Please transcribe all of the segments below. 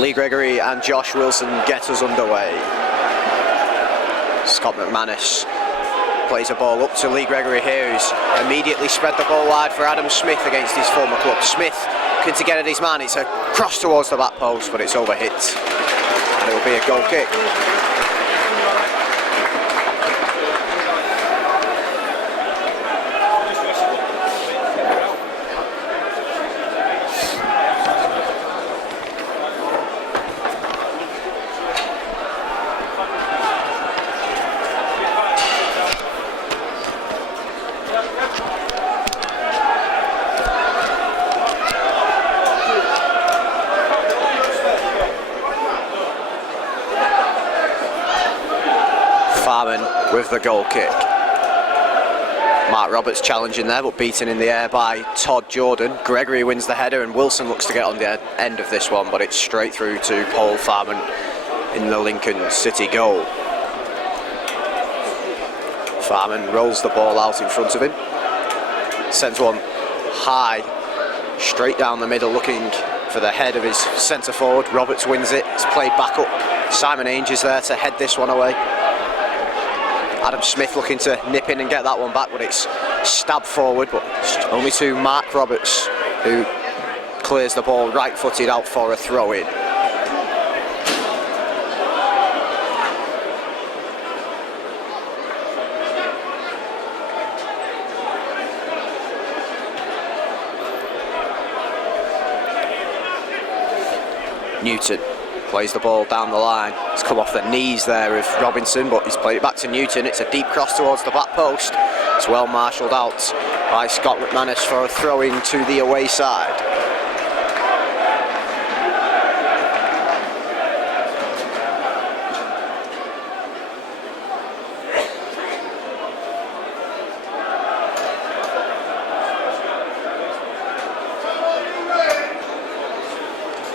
Lee Gregory and Josh Wilson get us underway. Scott McManus plays a ball up to Lee Gregory here, who's immediately spread the ball wide for Adam Smith against his former club. Smith looking to get at his man. It's a cross towards the back post, but it's overhit, and it will be a goal kick. With the goal kick. Mark Roberts challenging there, but beaten in the air by Todd Jordan. Gregory wins the header, and Wilson looks to get on the end of this one, but it's straight through to Paul Farman in the Lincoln City goal. Farman rolls the ball out in front of him, sends one high, straight down the middle, looking for the head of his centre forward. Roberts wins it. It's played back up. Simon Ainge is there to head this one away. Adam Smith looking to nip in and get that one back, but it's stabbed forward, but only to Mark Roberts, who clears the ball right-footed out for a throw-in. Newton plays the ball down the line. It's come off the knees there of Robinson, but he's played it back to Newton. It's a deep cross towards the back post. It's well marshalled out by Scott McManus for a throw-in to the away side.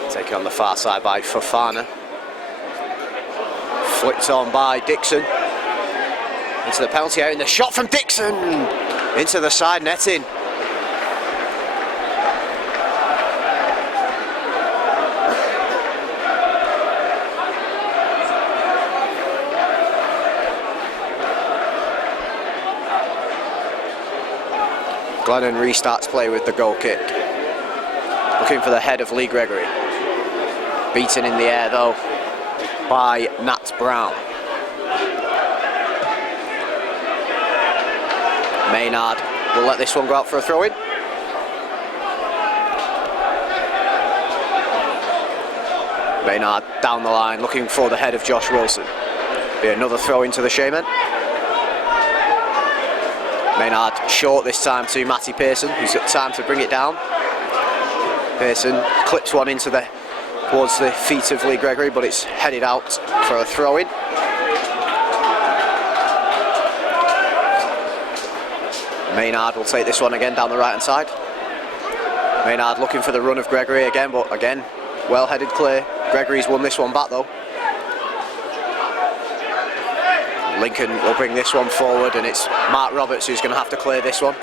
Taken on the far side by Fofana. Flicked on by Dixon. Into the penalty area, and the shot from Dixon into the side netting. Glennon restarts play with the goal kick. Looking for the head of Lee Gregory. Beaten in the air though by Nat Brown. Maynard will let this one go out for a throw-in. Maynard down the line looking for the head of Josh Wilson. Be another throw-in to the Shaymen. Maynard short this time to Matty Pearson, who's got time to bring it down. Pearson clips one into towards the feet of Lee Gregory, but it's headed out for a throw-in. Maynard will take this one again down the right-hand side. Maynard looking for the run of Gregory again, but again, well-headed clear. Gregory's won this one back though. Lincoln will bring this one forward, and it's Mark Roberts who's going to have to clear this one.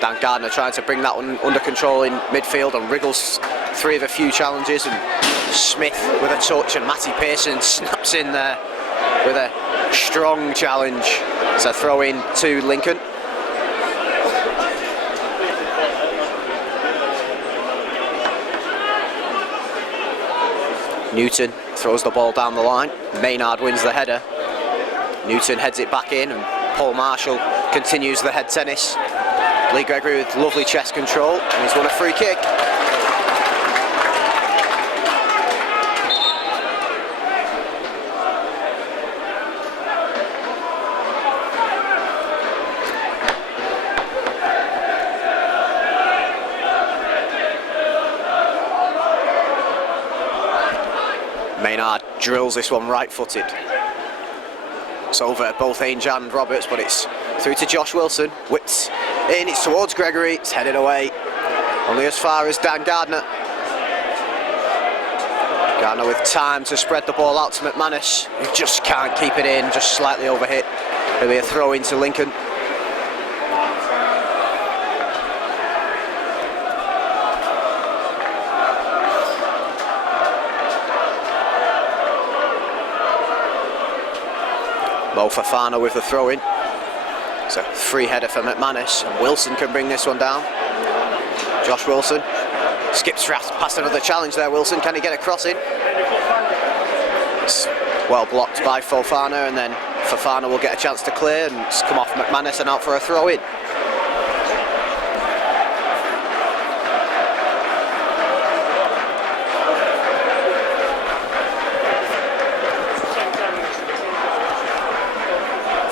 Dan Gardner trying to bring that one under control in midfield and wriggles three of a few challenges, and Smith with a touch, and Matty Pearson snaps in there with a strong challenge. It's a throw in to Lincoln. Newton throws the ball down the line. Maynard wins the header. Newton heads it back in, and Paul Marshall continues the head tennis. Lee Gregory with lovely chest control, and he's won a free kick. Maynard drills this one right-footed. It's over both Ainge and Roberts, but it's through to Josh Wilson. Whips in, it's towards Gregory, it's headed away. Only as far as Dan Gardner. Gardner with time to spread the ball out to McManus, who just can't keep it in, just slightly overhit. It'll be a throw into Lincoln. Mo Fofana with the throw in. It's a free header for McManus, and Wilson can bring this one down. Josh Wilson skips past another challenge there. Wilson, can he get a cross in? It's well blocked by Fofana, and then Fofana will get a chance to clear, and it's come off McManus and out for a throw in.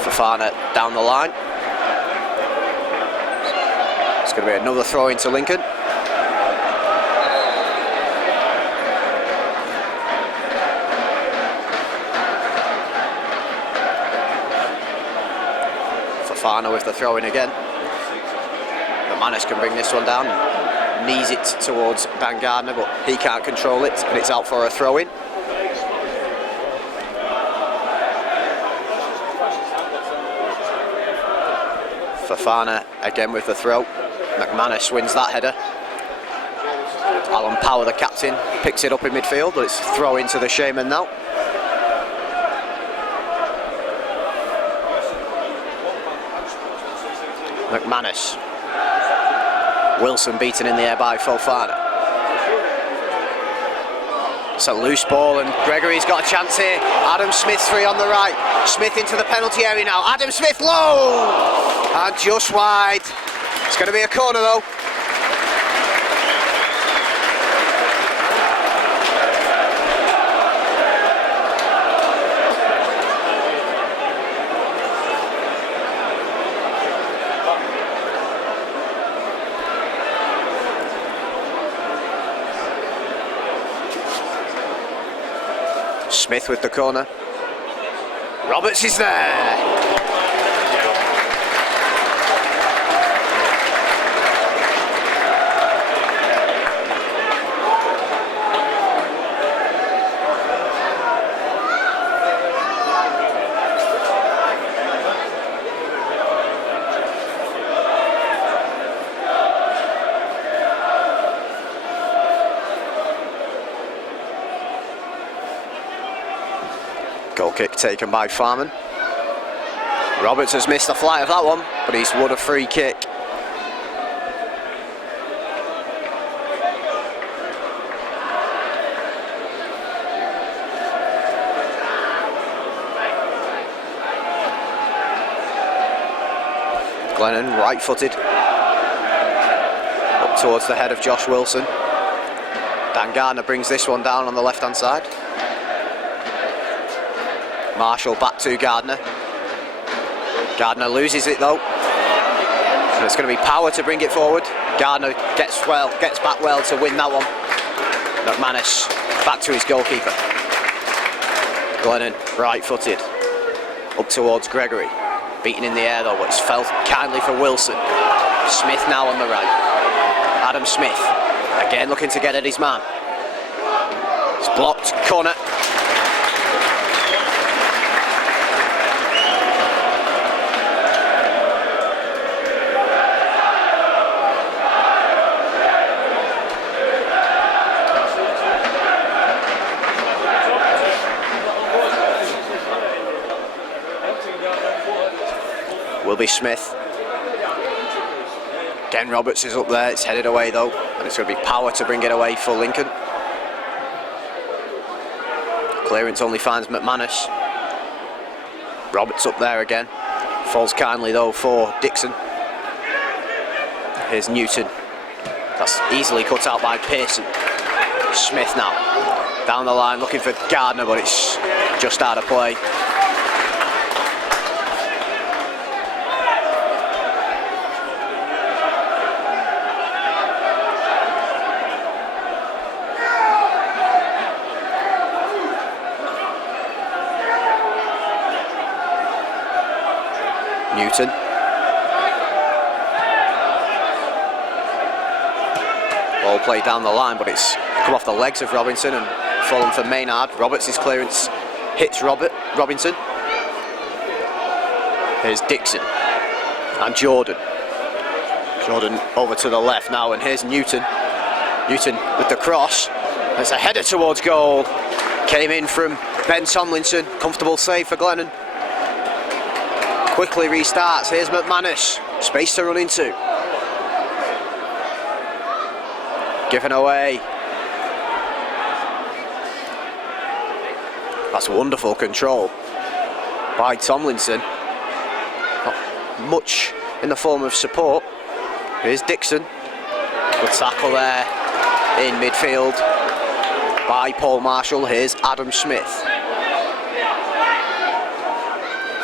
Fofana down the line. It's going to be another throw into Lincoln. Fofana with the throw in again. McManus can bring this one down. Knees it towards Dan Gardner, but he can't control it, and it's out for a throw in. Fofana again with the throw. McManus wins that header. Alan Power, the captain, picks it up in midfield, but it's throw into the Shaymen now. McManus. Wilson beaten in the air by Fofana. It's a loose ball, and Gregory's got a chance here. Adam Smith free on the right. Smith into the penalty area now. Adam Smith low! And just wide. It's going to be a corner though. Smith with the corner. Roberts is there. Goal kick taken by Farman. Roberts has missed the flight of that one, but he's won a free kick. Glennon right-footed up towards the head of Josh Wilson. Dan Gardner brings this one down on the left-hand side. Marshall back to Gardner. Gardner loses it though. And it's going to be Power to bring it forward. Gardner gets back well to win that one. McManus back to his goalkeeper. Glennon right-footed up towards Gregory. Beaten in the air though, but it's felt kindly for Wilson. Smith now on the right. Adam Smith again looking to get at his man. It's blocked, corner. Will be Smith. Again, Roberts is up there. It's headed away though, and it's going to be Power to bring it away for Lincoln. Clearance only finds McManus. Roberts up there again. Falls kindly though for Dixon. Here's Newton. That's easily cut out by Pearson. Smith now down the line looking for Gardner, but it's just out of play. Newton. Ball played down the line, but it's come off the legs of Robinson and fallen for Maynard. Roberts' clearance hits Robinson. Here's Dixon and Jordan. Jordan over to the left now, and here's Newton. Newton with the cross. There's a header towards goal. Came in from Ben Tomlinson. Comfortable save for Glennon. Quickly restarts. Here's McManus. Space to run into. Given away. That's wonderful control by Tomlinson. Not much in the form of support. Here's Dixon. Good tackle there in midfield by Paul Marshall. Here's Adam Smith.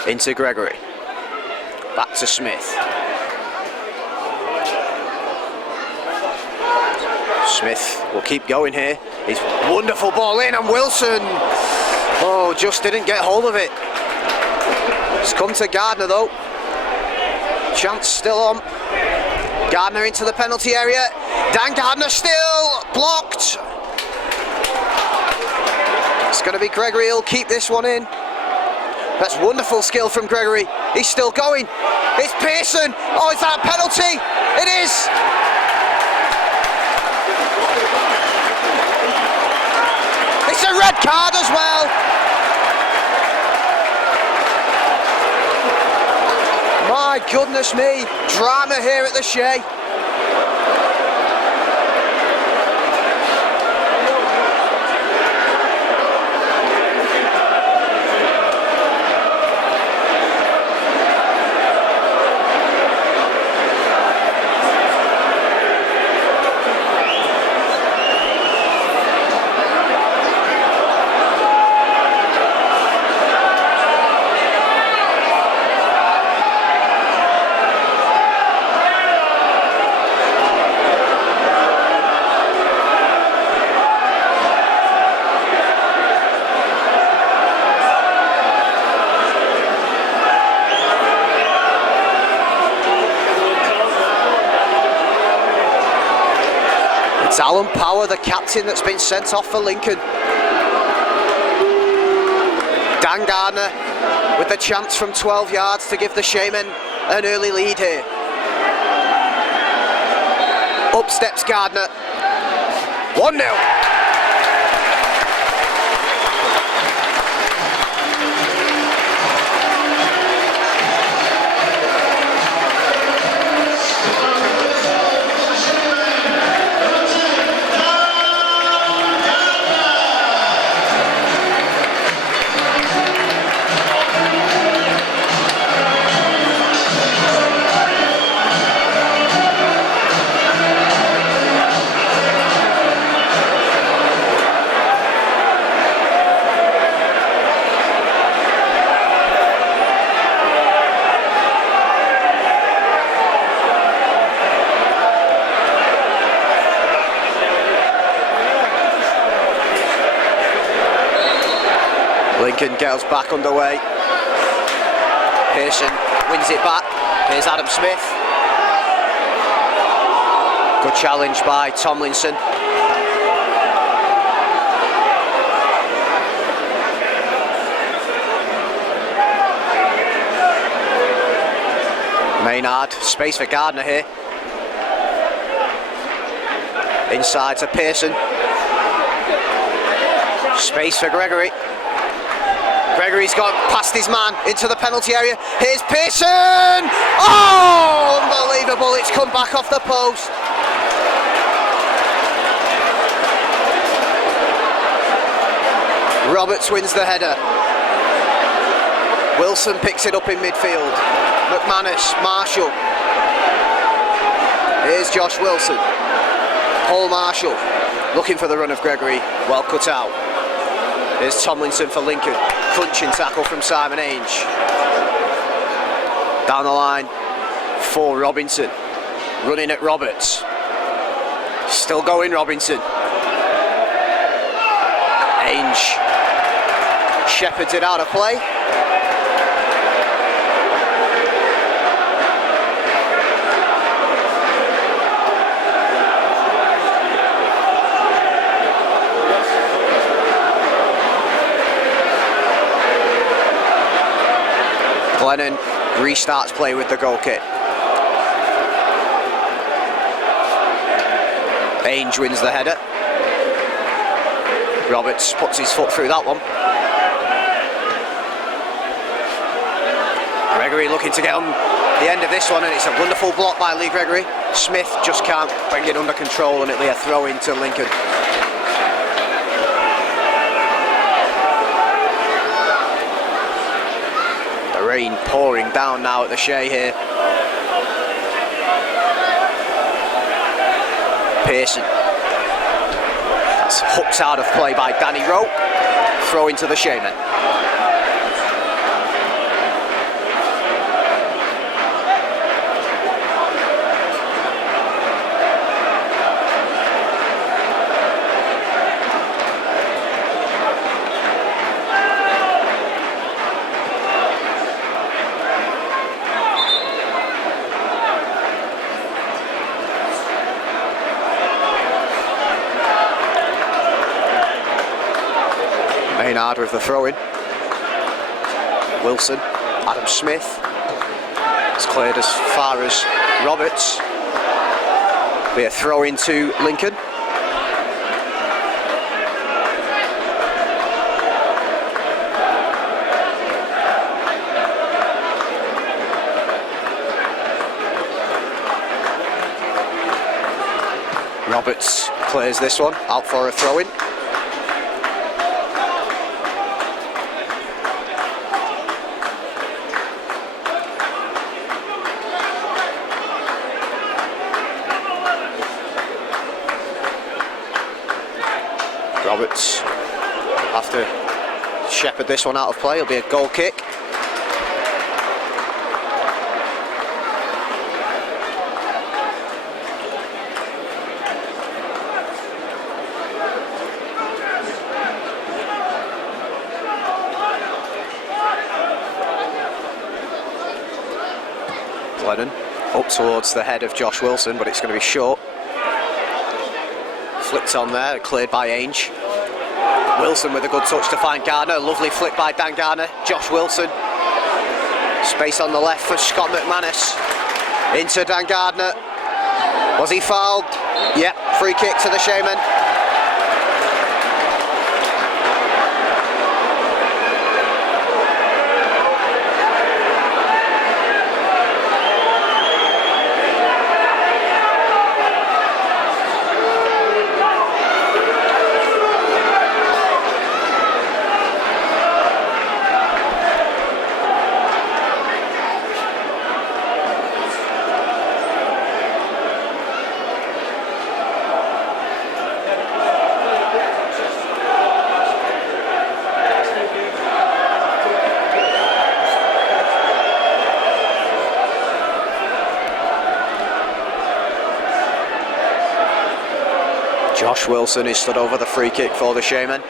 Into Gregory. Back to Smith. Smith will keep going here. He's wonderful ball in, and Wilson, oh, just didn't get hold of it. It's come to Gardner though. Chance still on. Gardner into the penalty area. Dan Gardner still blocked. It's going to be Gregory. He'll keep this one in. That's wonderful skill from Gregory. He's still going. It's Pearson. Oh, is that a penalty? It is. It's a red card as well. My goodness me. Drama here at the Shay. It's Alan Power, the captain, that's been sent off for Lincoln. Dan Gardner with the chance from 12 yards to give the Shaymen an early lead here. Up steps Gardner. 1-0. Lincoln gets back underway. Pearson wins it back. Here's Adam Smith. Good challenge by Tomlinson. Maynard, space for Gardner here. Inside to Pearson. Space for Gregory. Gregory's gone past his man into the penalty area. Here's Pearson! Oh, unbelievable. It's come back off the post. Roberts wins the header. Wilson picks it up in midfield. McManus, Marshall. Here's Josh Wilson. Paul Marshall looking for the run of Gregory. Well cut out. Here's Tomlinson for Lincoln. Crunching tackle from Simon Ainge. Down the line for Robinson. Running at Roberts. Still going Robinson. Ainge shepherds it out of play. Glennon restarts play with the goal kick. Ainge wins the header. Roberts puts his foot through that one. Gregory looking to get on the end of this one, and it's a wonderful block by Lee Gregory. Smith just can't bring it under control, and it'll be a throw into Lincoln. The rain pouring down now at the Shay here. Pearson. That's hooked out of play by Danny Rowe. Throw into the Shaymen. Maynard with the throw-in. Wilson, Adam Smith. It's cleared as far as Roberts. Be a throw-in to Lincoln. Roberts clears this one, out for a throw-in. Roberts have to shepherd this one out of play. It'll be a goal kick. Glennon up towards the head of Josh Wilson, but it's going to be short. Flicked on there, cleared by Ainge. Wilson with a good touch to find Gardner. Lovely flick by Dan Gardner. Josh Wilson. Space on the left for Scott McManus. Into Dan Gardner. Was he fouled? Yep, free kick to the Shaymen. Josh Wilson is stood over the free kick for the Shaymen.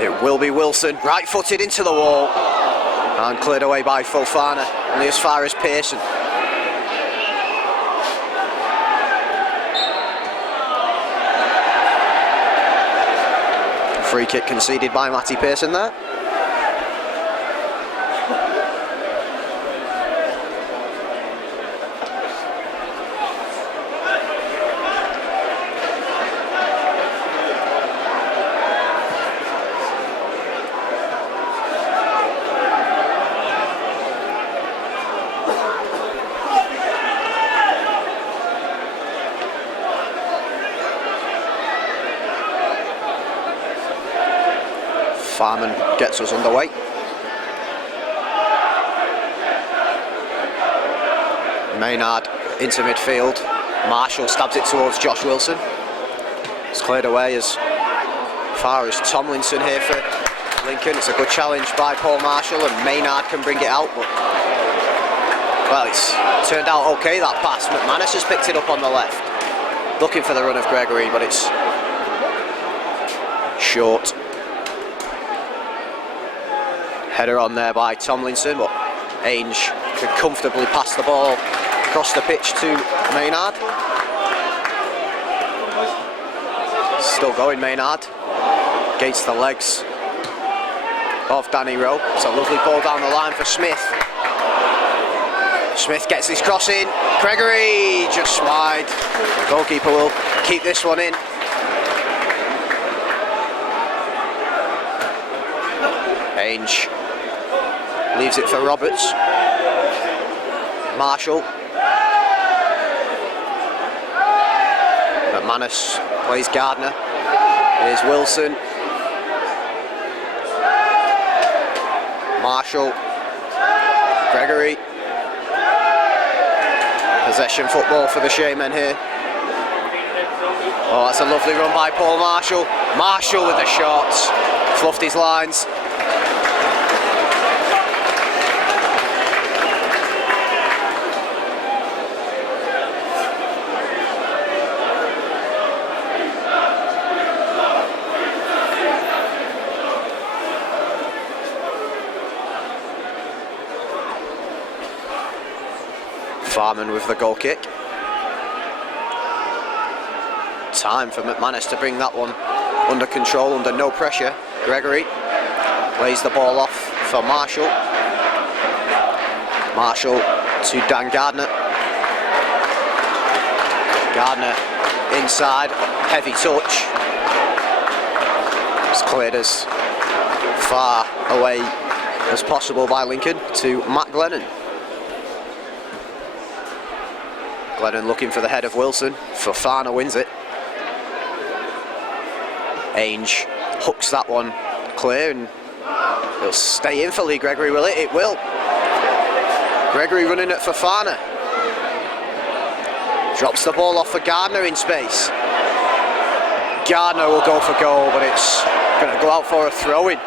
It will be Wilson, right-footed into the wall. And cleared away by Fofana, only as far as Pearson. Free kick conceded by Matty Pearson there. Farman gets us underway. Maynard into midfield. Marshall stabs it towards Josh Wilson. It's cleared away as far as Tomlinson here for Lincoln. It's a good challenge by Paul Marshall, and Maynard can bring it out, but well, it's turned out okay, that pass. McManus has picked it up on the left, looking for the run of Gregory, but it's short. Header on there by Tomlinson, but Ainge could comfortably pass the ball across the pitch to Maynard. Still going, Maynard. Against the legs of Danny Rowe. It's a lovely ball down the line for Smith. Smith gets his cross in. Gregory just wide. Goalkeeper will keep this one in. Ainge leaves it for Roberts. Marshall. McManus plays Gardner. Here's Wilson. Marshall. Gregory. Possession football for the Shaymen here. Oh, that's a lovely run by Paul Marshall. Marshall with the shots. Fluffed his lines. Farman with the goal kick. Time for McManus to bring that one under control, under no pressure. Gregory lays the ball off for Marshall. Marshall to Dan Gardner. Gardner inside, heavy touch. It's cleared as far away as possible by Lincoln to Matt Glennon. Glennon looking for the head of Wilson. Fofana wins it. Ainge hooks that one clear, and it'll stay in for Lee Gregory, will it? It will. Gregory running at Fofana. Drops the ball off for Gardner in space. Gardner will go for goal, but it's going to go out for a throw-in.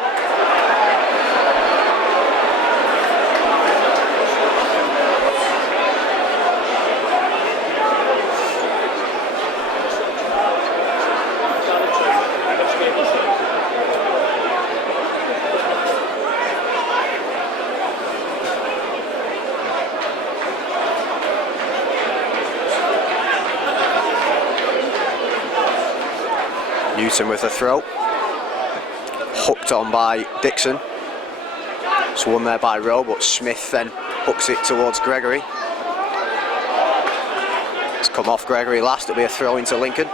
Newton with a throw. Hooked on by Dixon. It's won there by Rowe, but Smith then hooks it towards Gregory. It's come off Gregory last. It'll be a throw into Lincoln.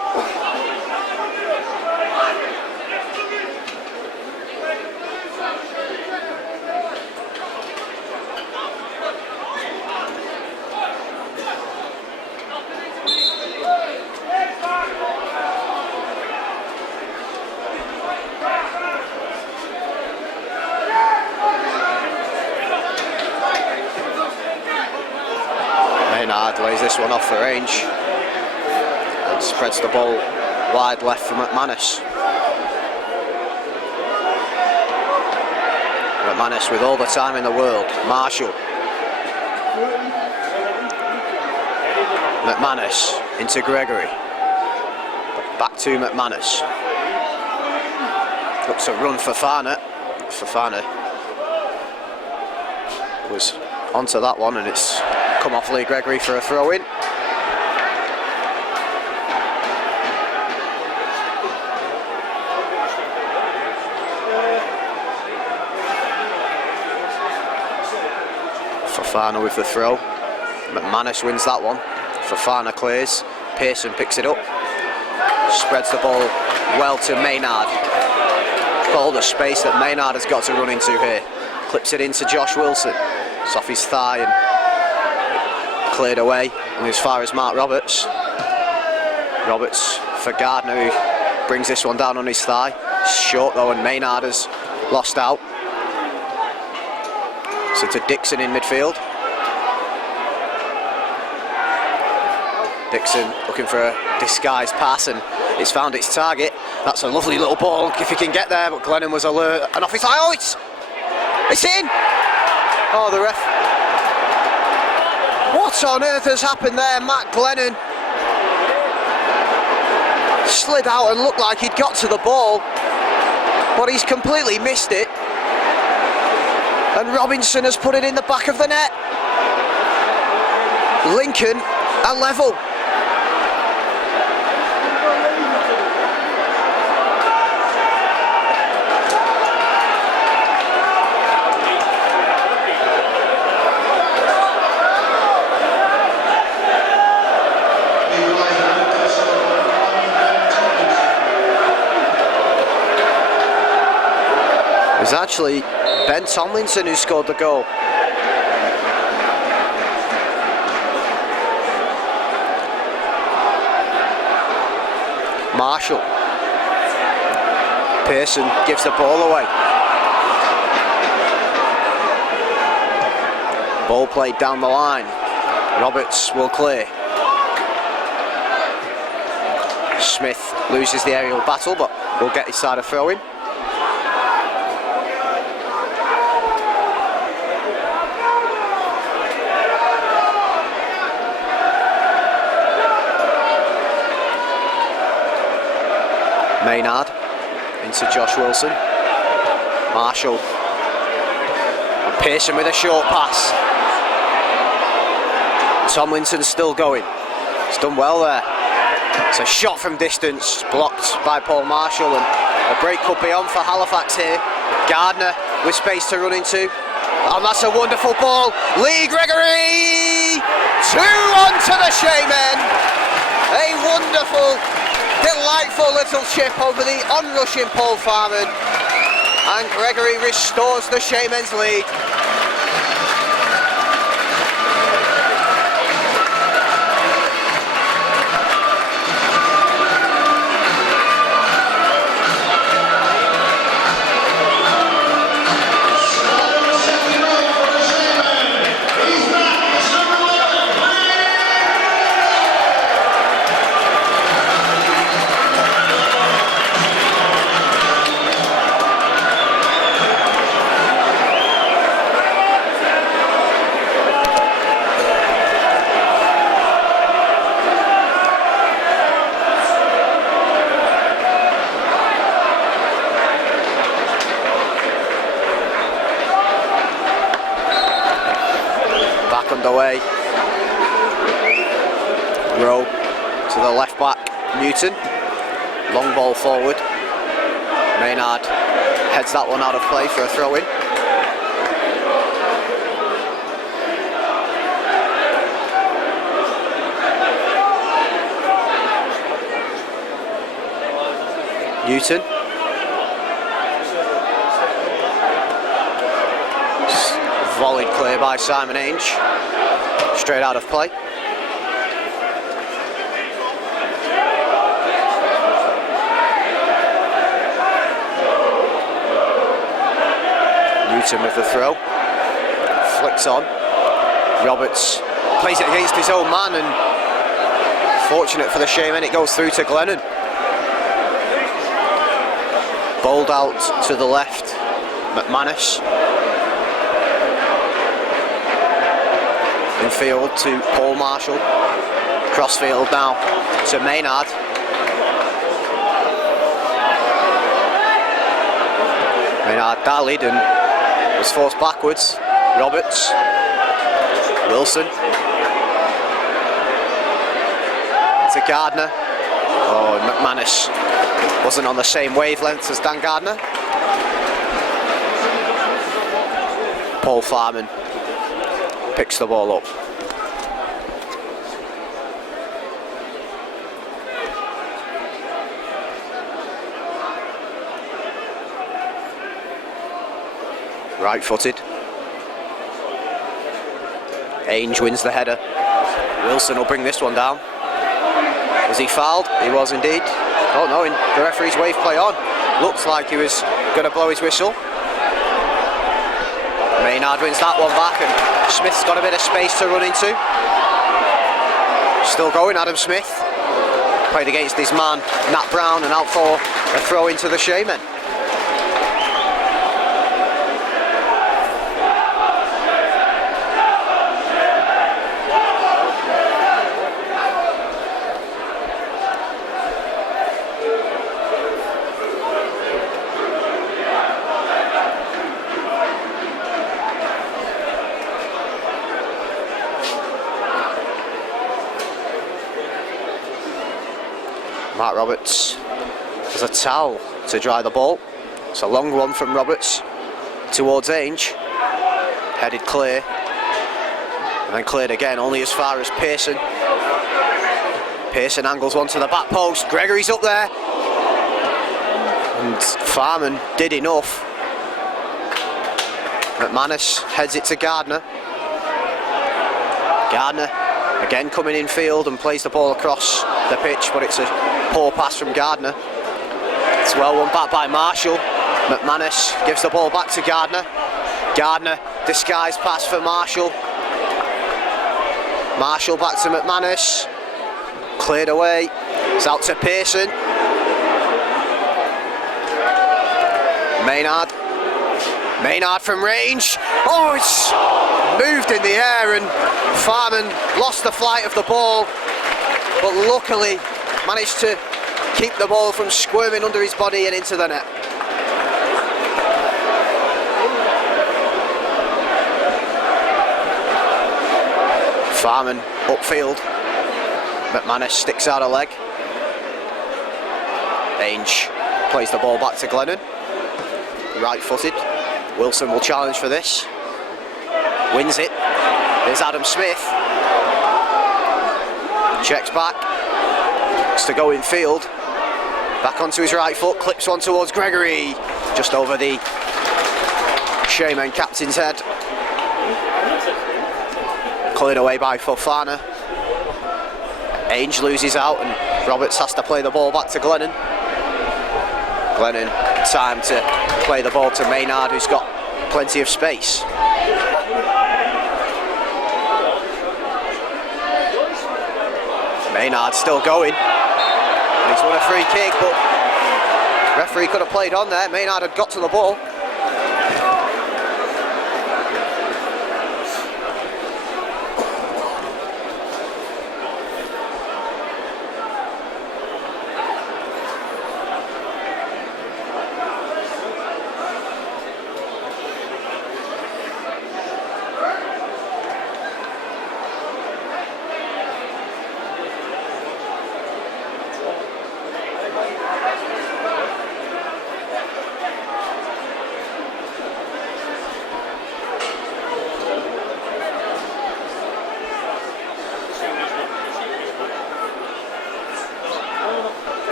Maynard lays this one off for Ainge and spreads the ball wide left for McManus. McManus with all the time in the world. Marshall. McManus into Gregory. Back to McManus. Looks a run for Fofana. Fofana was onto that one, and it's come off Lee Gregory for a throw-in. Fofana with the throw. McManus wins that one. Fofana clears. Pearson picks it up. Spreads the ball well to Maynard. All the space that Maynard has got to run into here. Clips it into Josh Wilson. It's off his thigh and cleared away, and as far as Mark Roberts. Roberts for Gardner, who brings this one down on his thigh. Short though, and Maynard has lost out. So to Dixon in midfield. Dixon looking for a disguised pass, and it's found its target. That's a lovely little ball if he can get there, but Glennon was alert and off his eye. Oh, it's in! Oh, the ref. What on earth has happened there? Matt Glennon slid out and looked like he'd got to the ball, but he's completely missed it. And Robinson has put it in the back of the net. Lincoln are level. was actually Ben Tomlinson who scored the goal. Marshall. Pearson gives the ball away. Ball played down the line. Roberts will clear. Smith loses the aerial battle, but will get his side of throw-in. Maynard into Josh Wilson. Marshall. And Pearson with a short pass. Tomlinson's still going. He's done well there. It's a shot from distance, blocked by Paul Marshall, and a break could be on for Halifax here. Gardner with space to run into. And that's a wonderful ball. Lee Gregory! 2-1 to the Shaymen. A wonderful, delightful little chip over the onrushing Paul Farman. And Gregory restores the Shaymen's lead. Underway. Rowe to the left back, Newton. Long ball forward. Maynard heads that one out of play for a throw-in. Newton. Volleyed clear by Simon Ainge. Straight out of play. Newton with the throw. Flicks on. Roberts plays it against his own man, and fortunate for the Shaymen, it goes through to Glennon. Bowled out to the left, McManus. Infield to Paul Marshall. Crossfield now to Maynard. Maynard dallied and was forced backwards. Roberts. Wilson. To Gardner. Oh, McManus wasn't on the same wavelength as Dan Gardner. Paul Farman picks the ball up. Right-footed. Ainge wins the header. Wilson will bring this one down. Was he fouled? He was indeed. Oh no, the referee's wave play on. Looked like he was going to blow his whistle. Maynard wins that one back, and Smith's got a bit of space to run into. Still going, Adam Smith. Played against his man, Nat Brown, and out for a throw into the Shaymen. Mark Roberts has a towel to dry the ball. It's a long one from Roberts towards Ainge. Headed clear. And then cleared again, only as far as Pearson. Pearson angles one to the back post. Gregory's up there. And Farman did enough McManus heads it to Gardner. Gardner again coming in field and plays the ball across the pitch, but it's a poor pass from Gardner. It's well won back by Marshall. McManus gives the ball back to Gardner. Gardner, disguised pass for Marshall. Marshall back to McManus. Cleared away. It's out to Pearson. Maynard. Maynard from range. Oh, it's moved in the air and Farman lost the flight of the ball, but luckily managed to keep the ball from squirming under his body and into the net. Farman upfield. McManus sticks out a leg. Ainge plays the ball back to Glennon. Right-footed. Wilson will challenge for this. Wins it. Here's Adam Smith. Checks back. Looks to go in field. Back onto his right foot. Clips one towards Gregory. Just over the Shaymen captain's head. Cleared away by Fofana. Ainge loses out and Roberts has to play the ball back to Glennon. Glennon, time to play the ball to Maynard, who's got plenty of space. Maynard still going. And he's won a free kick, but referee could have played on there. Maynard had got to the ball.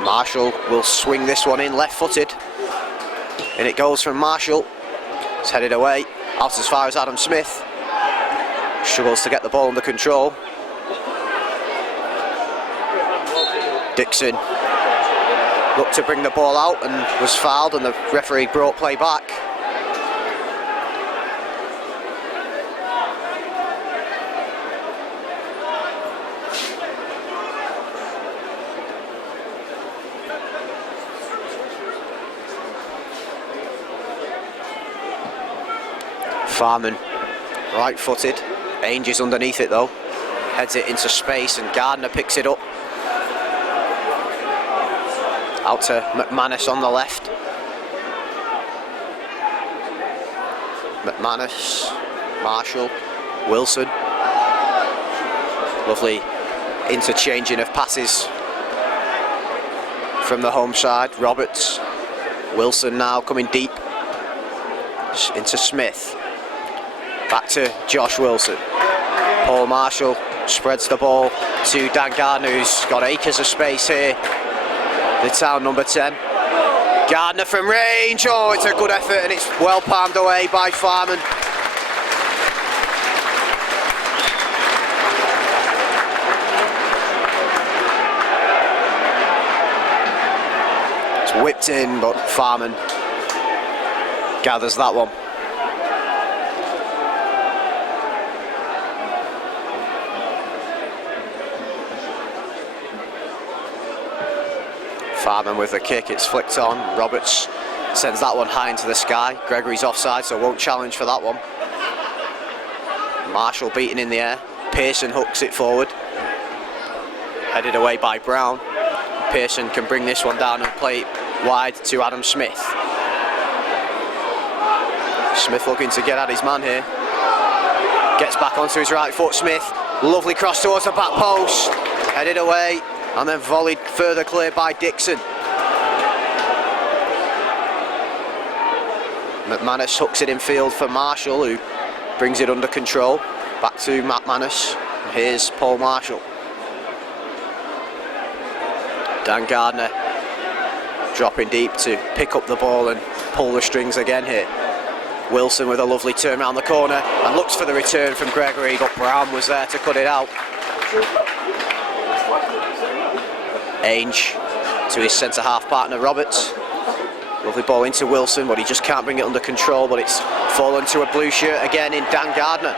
Marshall will swing this one in left-footed. And it goes from Marshall. It's headed away, out as far as Adam Smith. Struggles to get the ball under control. Dixon looked to bring the ball out and was fouled, and the referee brought play back. Farman, right-footed. Ainge is underneath it though. Heads it into space and Gardner picks it up. Out to McManus on the left. McManus, Marshall, Wilson. Lovely interchanging of passes from the home side. Roberts, Wilson now coming deep into Smith. Back to Josh Wilson. Paul Marshall spreads the ball to Dan Gardner, who's got acres of space here. The town number 10. Gardner from range. Oh, it's a good effort and it's well palmed away by Farman. It's whipped in, but Farman gathers that one. Farman with the kick, it's flicked on. Roberts sends that one high into the sky. Gregory's offside, so won't challenge for that one. Marshall beaten in the air. Pearson hooks it forward. Headed away by Brown. Pearson can bring this one down and play it wide to Adam Smith. Smith looking to get at his man here. Gets back onto his right foot, Smith. Lovely cross towards the back post. Headed away. And then volleyed further clear by Dixon. McManus hooks it in field for Marshall, who brings it under control. Back to McManus. Here's Paul Marshall. Dan Gardner dropping deep to pick up the ball and pull the strings again here. Wilson with a lovely turn around the corner and looks for the return from Gregory, but Brown was there to cut it out. Ainge to his centre-half partner Roberts. Lovely ball into Wilson, but he just can't bring it under control, but it's fallen to a blue shirt again in Dan Gardner.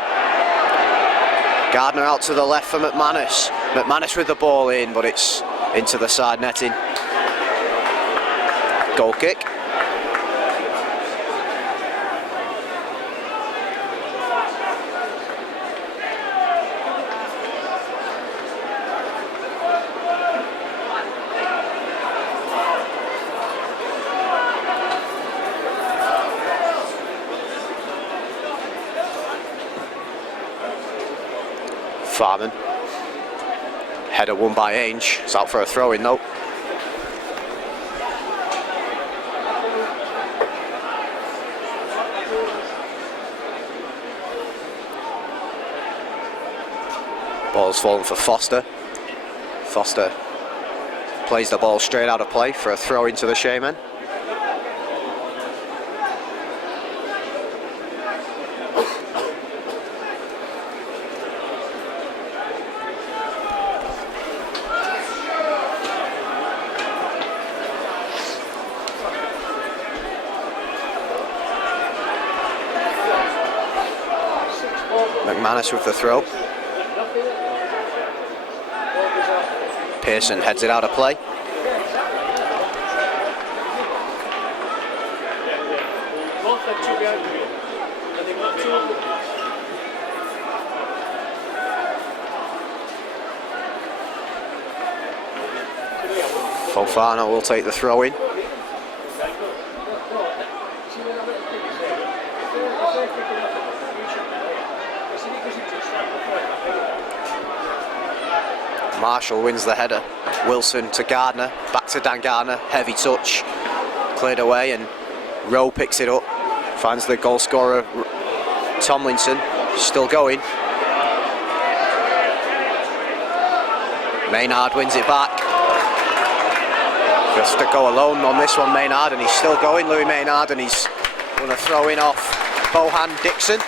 Gardner out to the left for McManus. McManus with the ball in, but it's into the side netting. Goal kick. Farman. Header won by Ainge. It's out for a throw-in though. Ball's fallen for Foster. Foster plays the ball straight out of play for a throw into the Shaymen. McManus with the throw. Pearson heads it out of play. Fofana will take the throw in. Marshall wins the header. Wilson to Gardner, back to Dan Gardner, heavy touch, cleared away, and Rowe picks it up, finds the goal scorer Tomlinson, still going. Maynard wins it back. Just to go alone on this one, Maynard, and he's still going, Louis Maynard, and he's going to throw in off Bohan Dixon.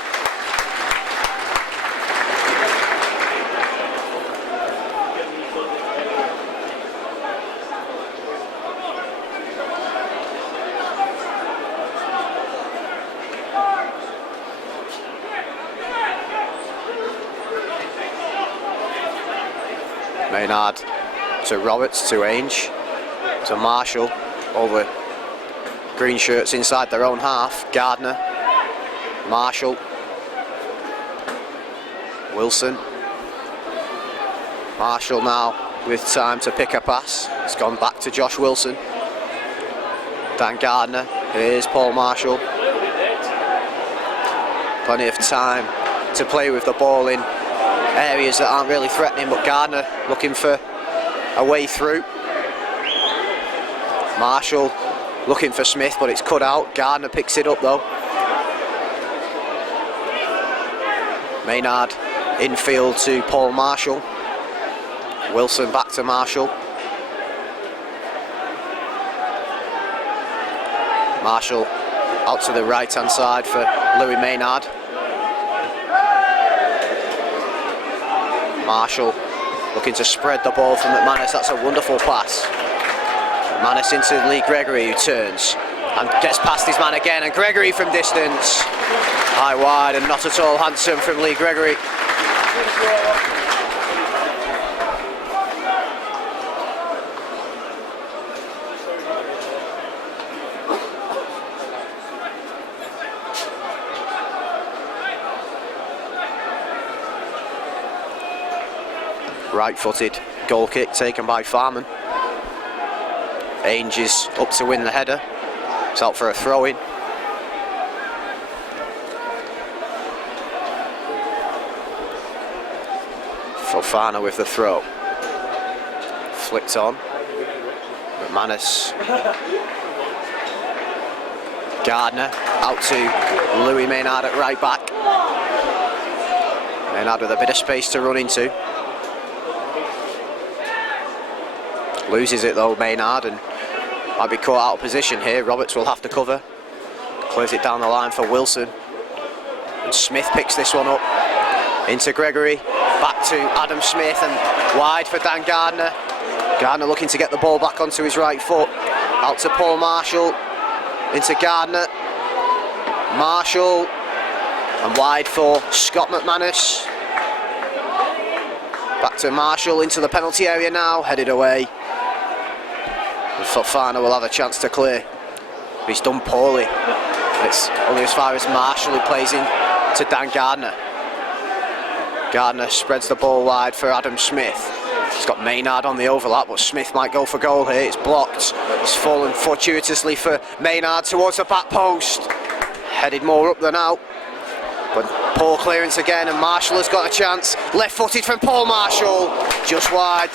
Maynard to Roberts, to Ainge, to Marshall, all the green shirts inside their own half. Gardner, Marshall, Wilson. Marshall now with time to pick a pass. It's gone back to Josh Wilson. Dan Gardner, here's Paul Marshall. Plenty of time to play with the ball in areas that aren't really threatening, but Gardner looking for a way through. Marshall looking for Smith, but it's cut out. Gardner picks it up though. Maynard infield to Paul Marshall. Wilson back to Marshall. Marshall out to the right hand side for Louis Maynard. Marshall looking to spread the ball from McManus. That's a wonderful pass. McManus into Lee Gregory, who turns and gets past his man again, and Gregory from distance. High wide and not at all handsome from Lee Gregory. Right-footed goal kick taken by Farman. Ainge is up to win the header. It's out for a throw-in. Fofana with the throw. Flicked on. McManus. Gardner out to Louis Maynard at right back. Maynard with a bit of space to run into. Loses it though, Maynard, and might be caught out of position here. Roberts will have to cover. Clears it down the line for Wilson. And Smith picks this one up. Into Gregory. Back to Adam Smith and wide for Dan Gardner. Gardner looking to get the ball back onto his right foot. Out to Paul Marshall. Into Gardner. Marshall. And wide for Scott McManus. Back to Marshall into the penalty area now. Headed away. And Fofana will have a chance to clear. But he's done poorly. It's only as far as Marshall, who plays in to Dan Gardner. Gardner spreads the ball wide for Adam Smith. He's got Maynard on the overlap, but Smith might go for goal here. It's blocked. It's fallen fortuitously for Maynard towards the back post. Headed more up than out. But poor clearance again, and Marshall has got a chance. Left-footed from Paul Marshall. Just wide.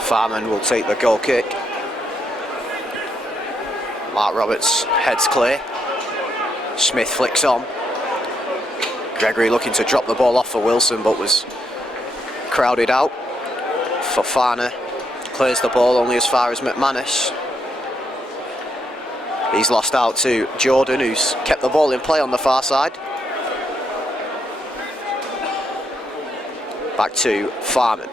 Farman will take the goal kick. Mark Roberts heads clear. Smith flicks on. Gregory looking to drop the ball off for Wilson, but was crowded out. Fofana clears the ball only as far as McManus. He's lost out to Jordan, who's kept the ball in play on the far side. Back to Farman.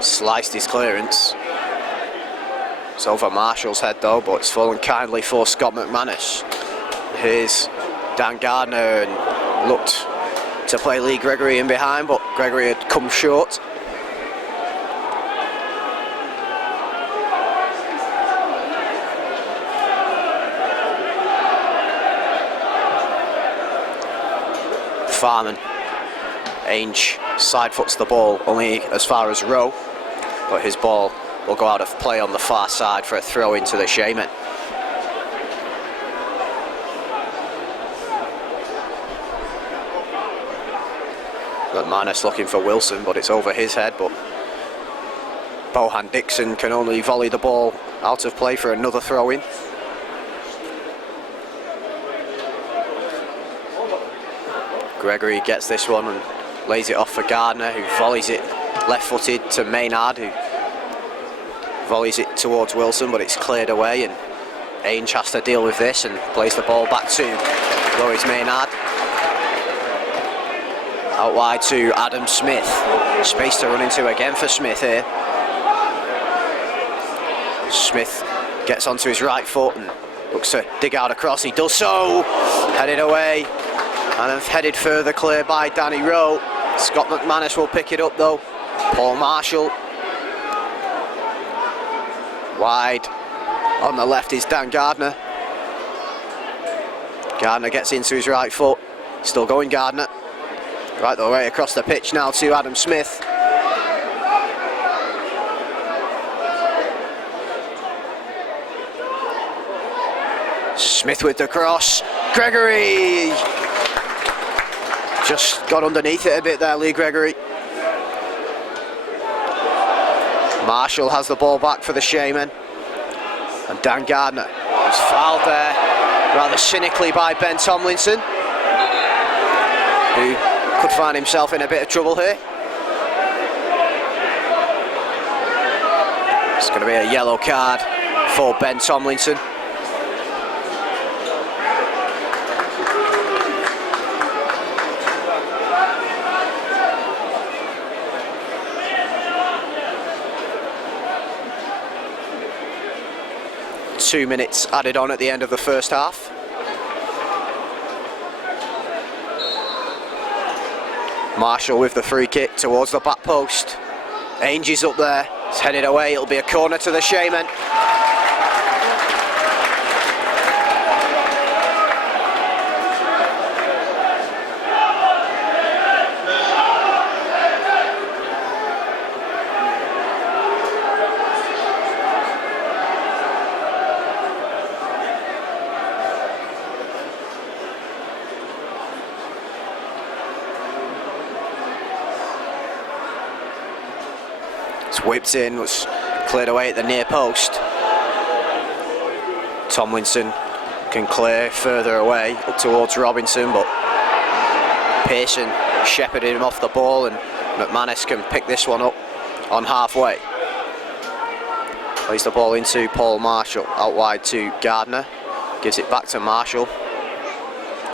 Sliced his clearance. It's over Marshall's head though, but it's fallen kindly for Scott McManus. Here's Dan Gardner, and looked to play Lee Gregory in behind, but Gregory had come short. Farman. Ainge side foots the ball only as far as Rowe, but his ball will go out of play on the far side for a throw into the Shaymen. McManus looking for Wilson, but it's over his head, but Bohan Dixon can only volley the ball out of play for another throw in. Gregory gets this one and lays it off for Gardner, who volleys it left-footed to Maynard, who volleys it towards Wilson, but it's cleared away, and Ainge has to deal with this and plays the ball back to Lois Maynard. Out wide to Adam Smith. Space to run into again for Smith here. Smith gets onto his right foot and looks to dig out across. He does so. Headed away. And then headed further clear by Danny Rowe. Scott McManus will pick it up though. Paul Marshall. Wide. On the left is Dan Gardner. Gardner gets into his right foot. Still going Gardner. Right the way across the pitch now to Adam Smith. Smith with the cross. Gregory! Just got underneath it a bit there, Lee Gregory. Marshall has the ball back for the Shaymen. And Dan Gardner was fouled there rather cynically by Ben Tomlinson, who could find himself in a bit of trouble here. It's going to be a yellow card for Ben Tomlinson. Two minutes added on at the end of the first half. Marshall with the free kick towards the back post. Ainge is up there. It's headed away. It'll be a corner to the Shaymen. It's whipped in, was cleared away at the near post. Tomlinson can clear further away up towards Robinson, but Pearson shepherded him off the ball, and McManus can pick this one up on halfway. Plays the ball into Paul Marshall, out wide to Gardner, gives it back to Marshall.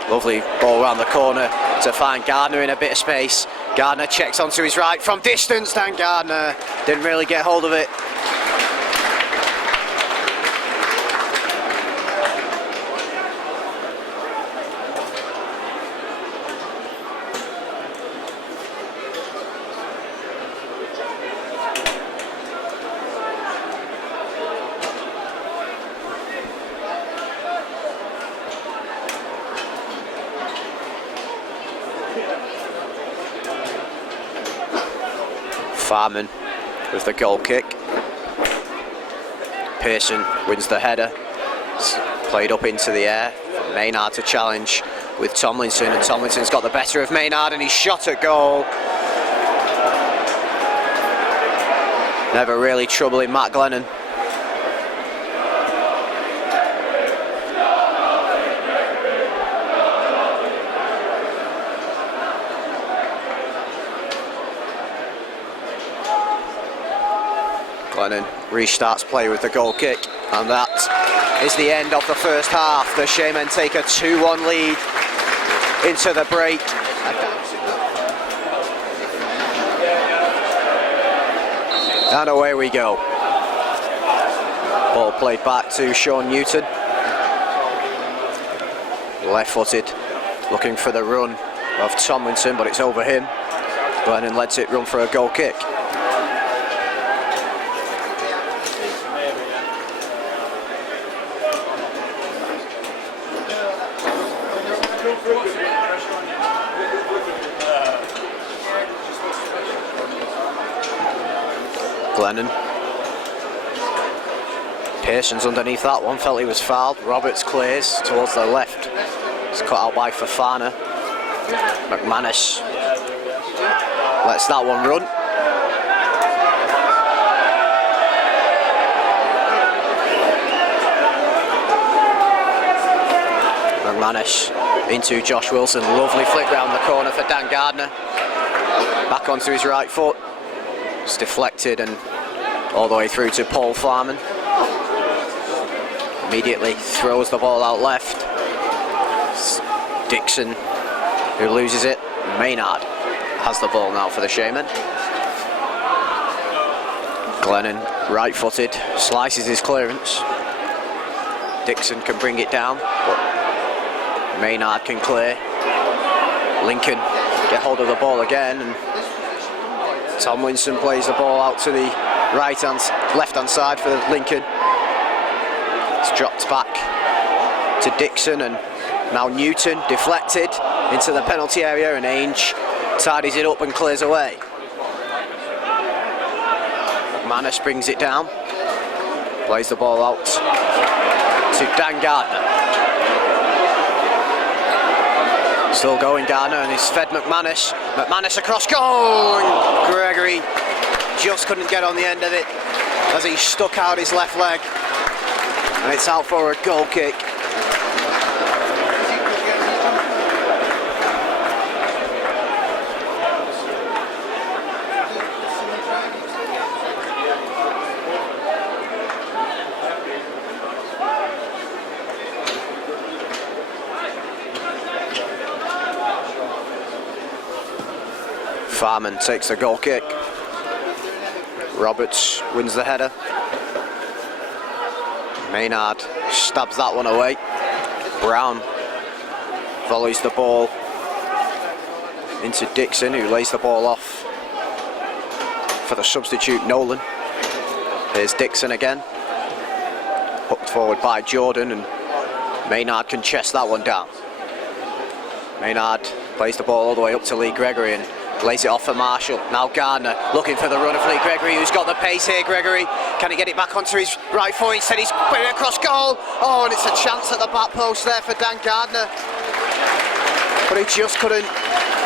Lovely ball around the corner to find Gardner in a bit of space. Gardner checks onto his right from distance. Dan Gardner didn't really get hold of it. Farman with the goal kick. Pearson wins the header. It's played up into the air. Maynard to challenge with Tomlinson, and Tomlinson's got the better of Maynard, and he's shot at goal. Never really troubling Matt Glennon. Glennon restarts play with the goal kick, and that is the end of the first half. The Shaymen take a 2-1 lead into the break. And away we go. Ball played back to Sean Newton. Left-footed, looking for the run of Tomlinson, but it's over him. Glennon lets it run for a goal kick. Glennon. Pearson's underneath that one, felt he was fouled. Roberts clears towards the left. It's cut out by Fofana. McManus lets that one run. McManus into Josh Wilson. Lovely flick round the corner for Dan Gardner. Back onto his right foot. It's deflected and all the way through to Paul Farman. Immediately throws the ball out left. It's Dixon who loses it. Maynard has the ball now for the Shaymen. Glennon, right-footed, slices his clearance. Dixon can bring it down, but Maynard can clear. Lincoln get hold of the ball again, and Tomlinson plays the ball out to the left-hand side for Lincoln. It's dropped back to Dixon, and now Newton deflected into the penalty area, and Ainge tidies it up and clears away. McManus brings it down, plays the ball out to Dan Gardner. Still going Gardner, and he's fed McManus. McManus across goal, and Gregory just couldn't get on the end of it as he stuck out his left leg, and it's out for a goal kick. Farman takes the goal kick. Roberts wins the header. Maynard stabs that one away. Brown volleys the ball into Dixon, who lays the ball off for the substitute Nolan. Here's Dixon again. Hooked forward by Jordan, and Maynard can chest that one down. Maynard plays the ball all the way up to Lee Gregory and lays it off for Marshall. Now Gardner looking for the run of Lee Gregory, who's got the pace here. Gregory, can he get it back onto his right foot? Instead he's putting it across goal. Oh, and it's a chance at the back post there for Dan Gardner. But he just couldn't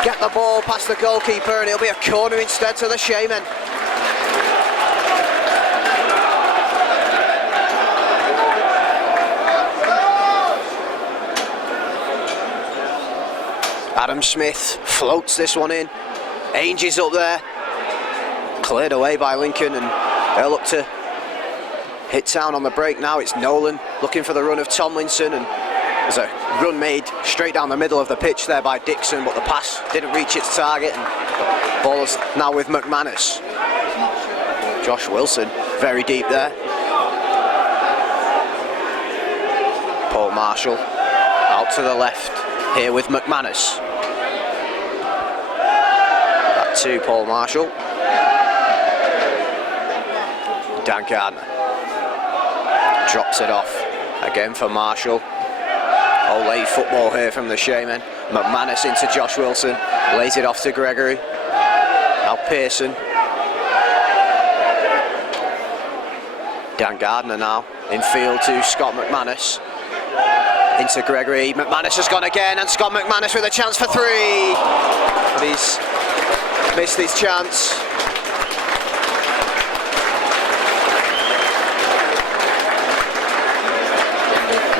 get the ball past the goalkeeper, and it'll be a corner instead to the Shaymen. Adam Smith floats this one in. Ainge is up there. Cleared away by Lincoln, and they'll look to hit town on the break now. It's Nolan looking for the run of Tomlinson, and there's a run made straight down the middle of the pitch there by Dixon, but the pass didn't reach its target, and ball is now with McManus. Josh Wilson very deep there. Paul Marshall out to the left here with McManus. Back to Paul Marshall. Dan Gardner drops it off again for Marshall. Oh, late football here from the Shaymen. McManus into Josh Wilson, lays it off to Gregory. Now Pearson. Dan Gardner now in field to Scott McManus. Into Gregory. McManus has gone again, and Scott McManus with a chance for 3. But he's missed his chance.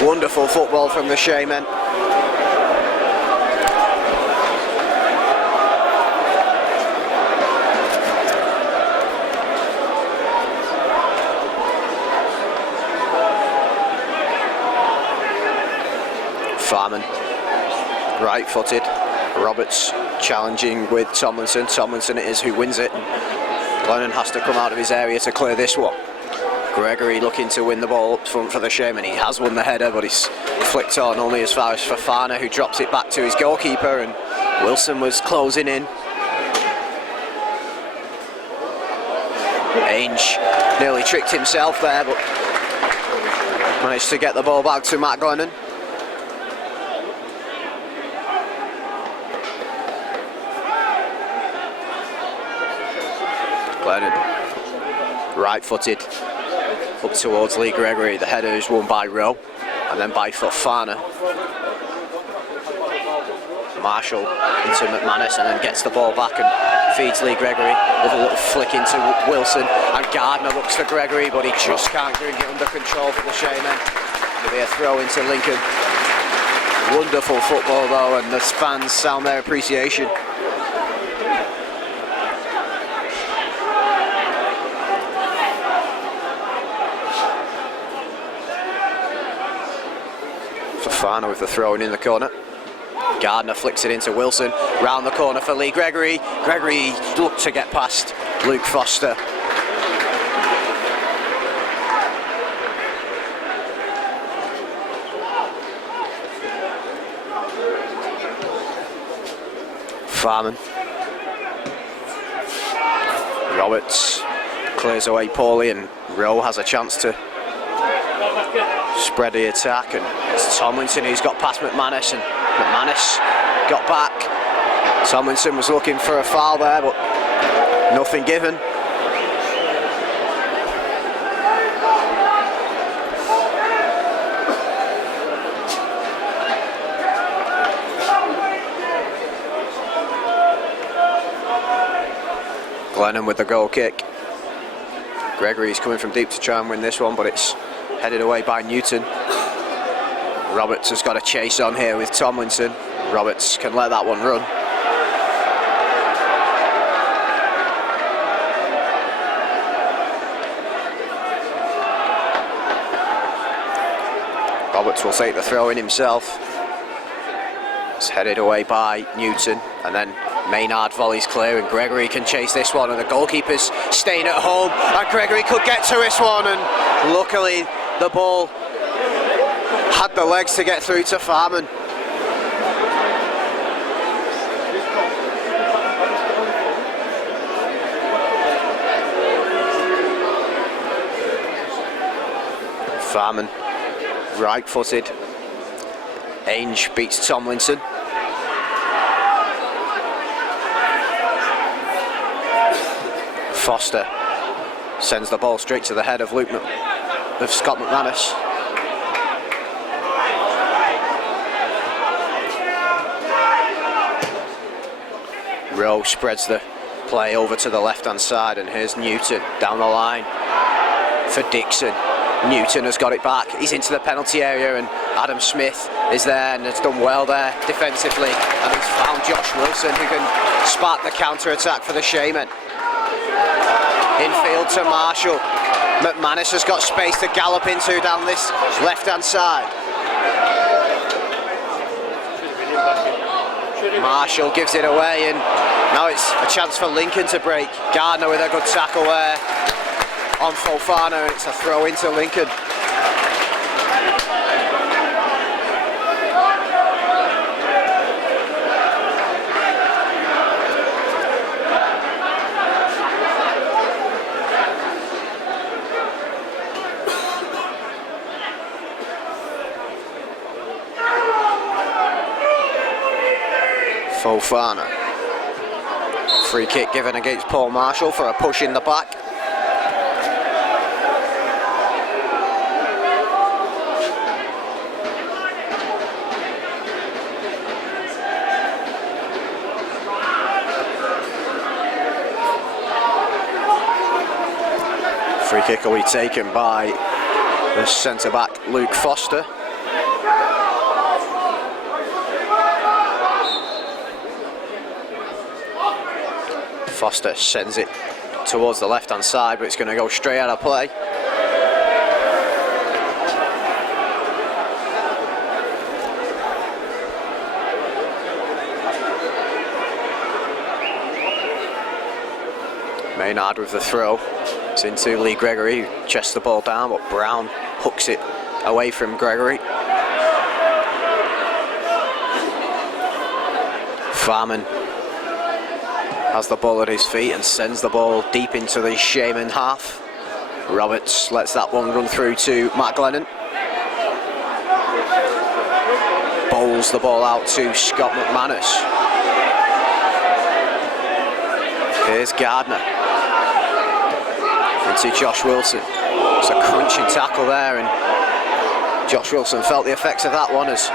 Wonderful football from the Shaymen. Farman, right-footed. Roberts challenging with Tomlinson. Tomlinson it is who wins it. Glennon has to come out of his area to clear this one. Gregory looking to win the ball up front for the Shaymen. He has won the header, but he's flicked on only as far as Fafana, who drops it back to his goalkeeper, and Wilson was closing in. Ainge nearly tricked himself there, but managed to get the ball back to Matt Glennon. Glennon, right-footed, up towards Lee Gregory. The header is won by Rowe, and then by Fofana. Marshall into McManus, and then gets the ball back and feeds Lee Gregory with a little flick into Wilson, and Gardner looks for Gregory, but he just can't bring it under control for the Shaymen. It'll be a throw into Lincoln. Wonderful football though, and the fans sound their appreciation. Fafana with the throw in the corner. Gardner flicks it into Wilson, round the corner for Lee Gregory. Gregory looked to get past Luke Foster. Farman. Roberts clears away poorly, and Rowe has a chance to spread the attack, and it's Tomlinson who's got past McManus, and McManus got back. Tomlinson was looking for a foul there, but nothing given. Glennon with the goal kick. Gregory's coming from deep to try and win this one, but it's headed away by Newton. Roberts has got a chase on here with Tomlinson. Roberts can let that one run. Roberts will take the throw in himself. It's headed away by Newton, and then Maynard volleys clear, and Gregory can chase this one, and the goalkeeper's staying at home, and Gregory could get to this one, and luckily the ball had the legs to get through to Farman. Farman, right-footed. Ainge beats Tomlinson. Foster sends the ball straight to the head of Scott McManus. Rowe spreads the play over to the left-hand side, and here's Newton down the line for Dixon. Newton has got it back. He's into the penalty area, and Adam Smith is there and has done well there defensively, and he's found Josh Wilson, who can spark the counter-attack for the Shaymen. Infield to Marshall. McManus has got space to gallop into down this left-hand side. Marshall gives it away, and now it's a chance for Lincoln to break. Gardner with a good tackle there on Fofana, and it's a throw into Lincoln. Fofana. Free kick given against Paul Marshall for a push in the back. Free kick will be taken by the centre-back Luke Foster. Foster sends it towards the left-hand side, but it's going to go straight out of play. Maynard with the throw. It's into Lee Gregory, who chests the ball down, but Brown hooks it away from Gregory. Farman has the ball at his feet and sends the ball deep into the Shaymen half. Roberts lets that one run through to Matt Glennon. Bowls the ball out to Scott McManus. Here's Gardner. Into Josh Wilson. It's a crunching tackle there, and Josh Wilson felt the effects of that one as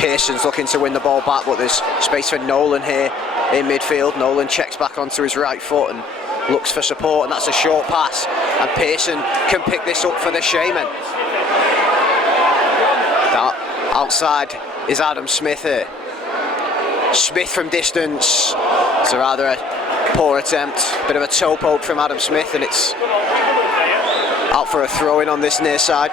Pearson's looking to win the ball back, but there's space for Nolan here in midfield. Nolan checks back onto his right foot and looks for support, and that's a short pass, and Pearson can pick this up for the Shaymen. Outside is Adam Smith here. Smith from distance. It's a rather poor attempt, bit of a toe poke from Adam Smith, and it's out for a throw-in on this near side.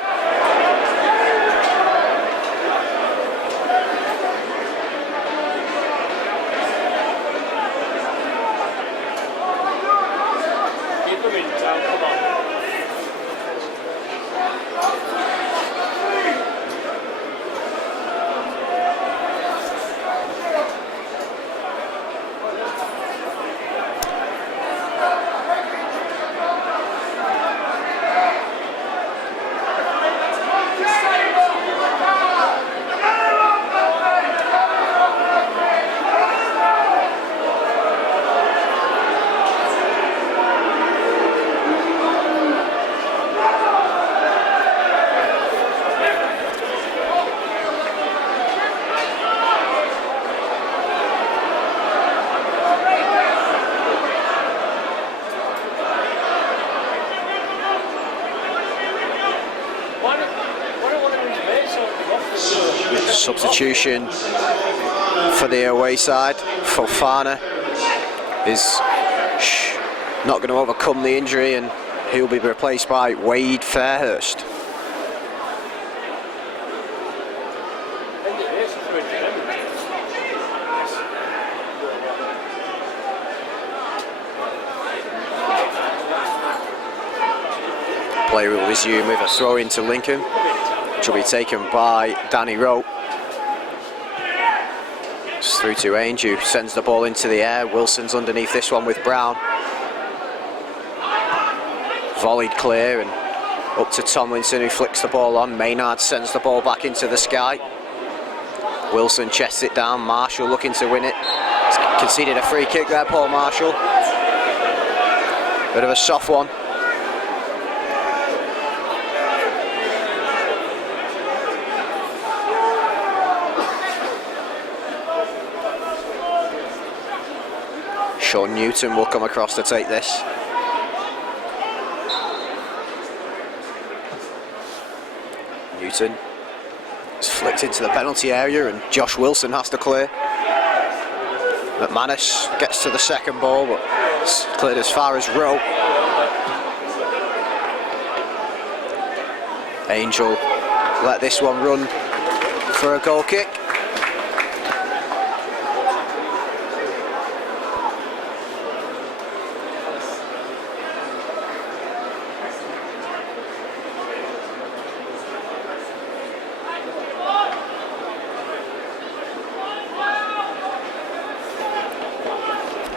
Substitution for the away side. Fofana is not going to overcome the injury, and he'll be replaced by Wade Fairhurst. Play will resume with a throw into Lincoln, which will be taken by Danny Rowe. It's through to Ainge, who sends the ball into the air. Wilson's underneath this one with Brown. Volleyed clear and up to Tomlinson, who flicks the ball on. Maynard sends the ball back into the sky. Wilson chests it down. Marshall looking to win it. He's conceded a free kick there, Paul Marshall. Bit of a soft one. Sean Newton will come across to take this. Newton It's flicked into the penalty area and Josh Wilson has to clear. McManus gets to the second ball, but it's cleared as far as Rowe. Angel let this one run for a goal kick.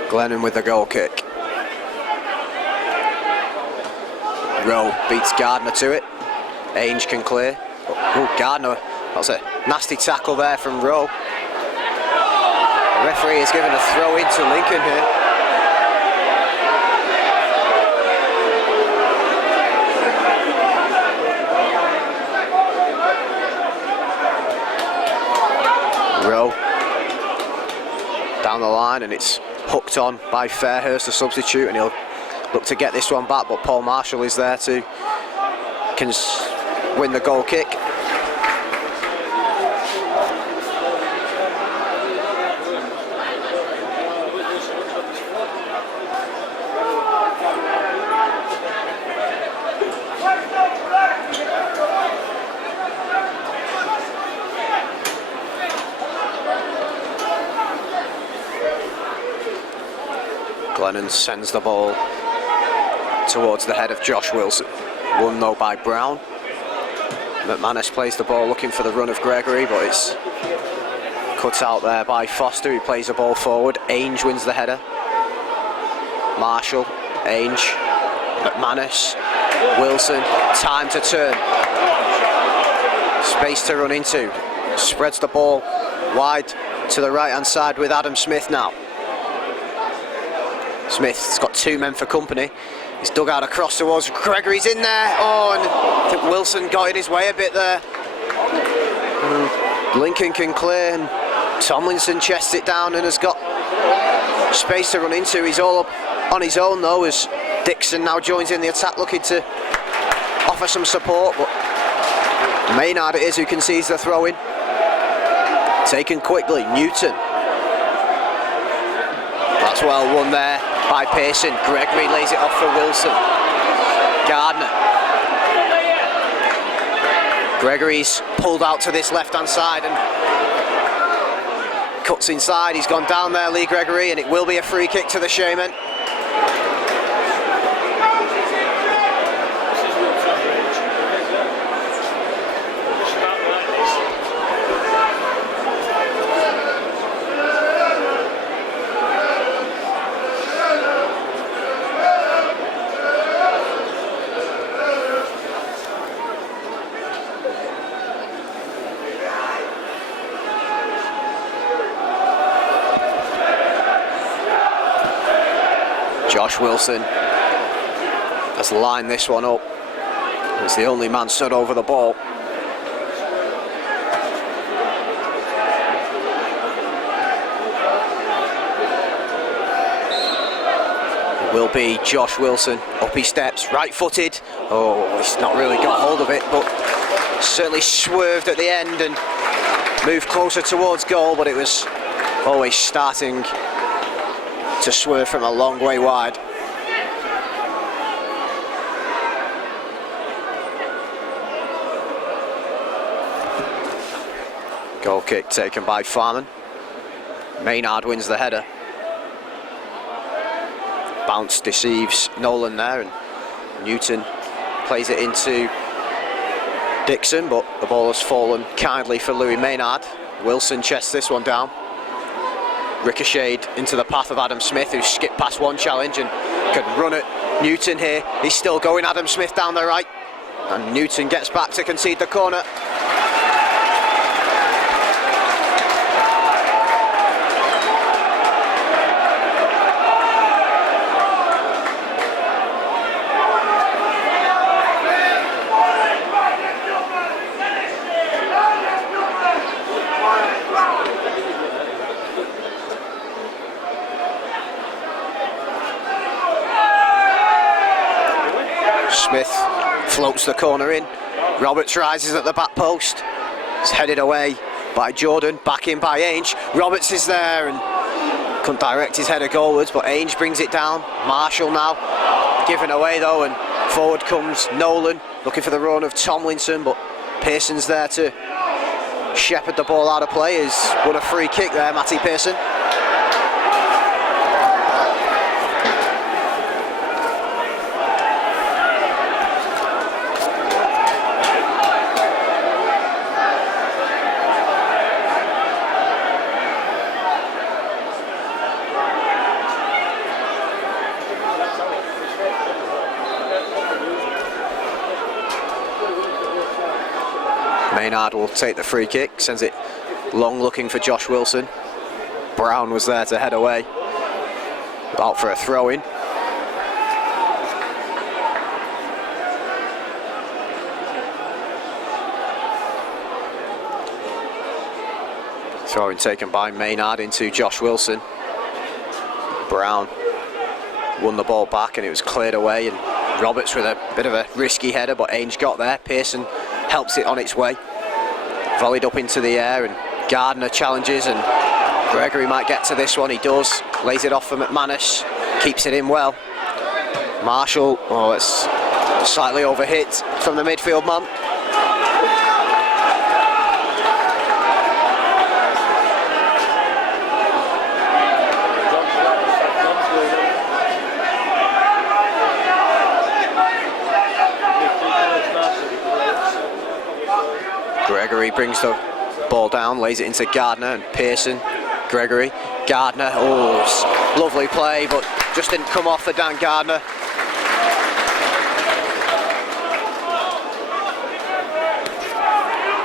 Glennon with the goal kick. Rowe beats Gardner to it. Ainge can clear. Oh, Gardner, that's a nasty tackle there from Rowe. The referee is giving a throw into Lincoln here. Rowe down the line and it's hooked on by Fairhurst, the substitute, and he'll look to get this one back, but Paul Marshall is there to win the goal kick. Glennon sends the ball towards the head of Josh Wilson. Won though by Brown. McManus plays the ball looking for the run of Gregory, but it's cut out there by Foster, who plays the ball forward. Ainge wins the header. Marshall, Ainge, McManus, Wilson, time to turn. Space to run into. Spreads the ball wide to the right hand side with Adam Smith now. Smith's got two men for company. He's dug out across towards Gregory's in there. Oh, and I think Wilson got in his way a bit there. Lincoln can clear and Tomlinson chests it down and has got space to run into. He's all up on his own though, as Dixon now joins in the attack looking to offer some support, but Maynard it is who concedes the throw in. Taken quickly, Newton. That's well won there by Pearson. Gregory lays it off for Wilson. Gardner. Gregory's pulled out to this left-hand side and cuts inside. He's gone down there, Lee Gregory, and it will be a free kick to the Shaymen. Josh Wilson has lined this one up. He's the only man stood over the ball. It will be Josh Wilson. Up he steps, right-footed. Oh, he's not really got hold of it, but certainly swerved at the end and moved closer towards goal, but it was always starting to swerve from a long way wide. Goal kick taken by Farman. Maynard wins the header. Bounce deceives Nolan there, and Newton plays it into Dixon, but the ball has fallen kindly for Louis Maynard. Wilson chests this one down. Ricocheted into the path of Adam Smith, who skipped past one challenge and could run at Newton here. He's still going, Adam Smith down the right, and Newton gets back to concede the corner. Smith floats the corner in. Roberts rises at the back post. It's headed away by Jordan, back in by Ainge. Roberts is there and couldn't direct his header goalwards, but Ainge brings it down. Marshall now given away though, and forward comes Nolan, looking for the run of Tomlinson, but Pearson's there to shepherd the ball out of play. He's won a free kick there, Matty Pearson. Maynard will take the free kick, sends it long looking for Josh Wilson. Brown was there to head away. Out for a throw-in. Throw-in taken by Maynard into Josh Wilson. Brown won the ball back and it was cleared away, and Roberts with a bit of a risky header, but Ainge got there. Pearson helps it on its way. Volleyed up into the air, and Gardner challenges, and Gregory might get to this one. He does. Lays it off for McManus. Keeps it in well. Marshall, oh, it's slightly overhit from the midfield man. Gregory brings the ball down, lays it into Gardner, and Pearson, Gregory, Gardner, oh, lovely play, but just didn't come off for Dan Gardner.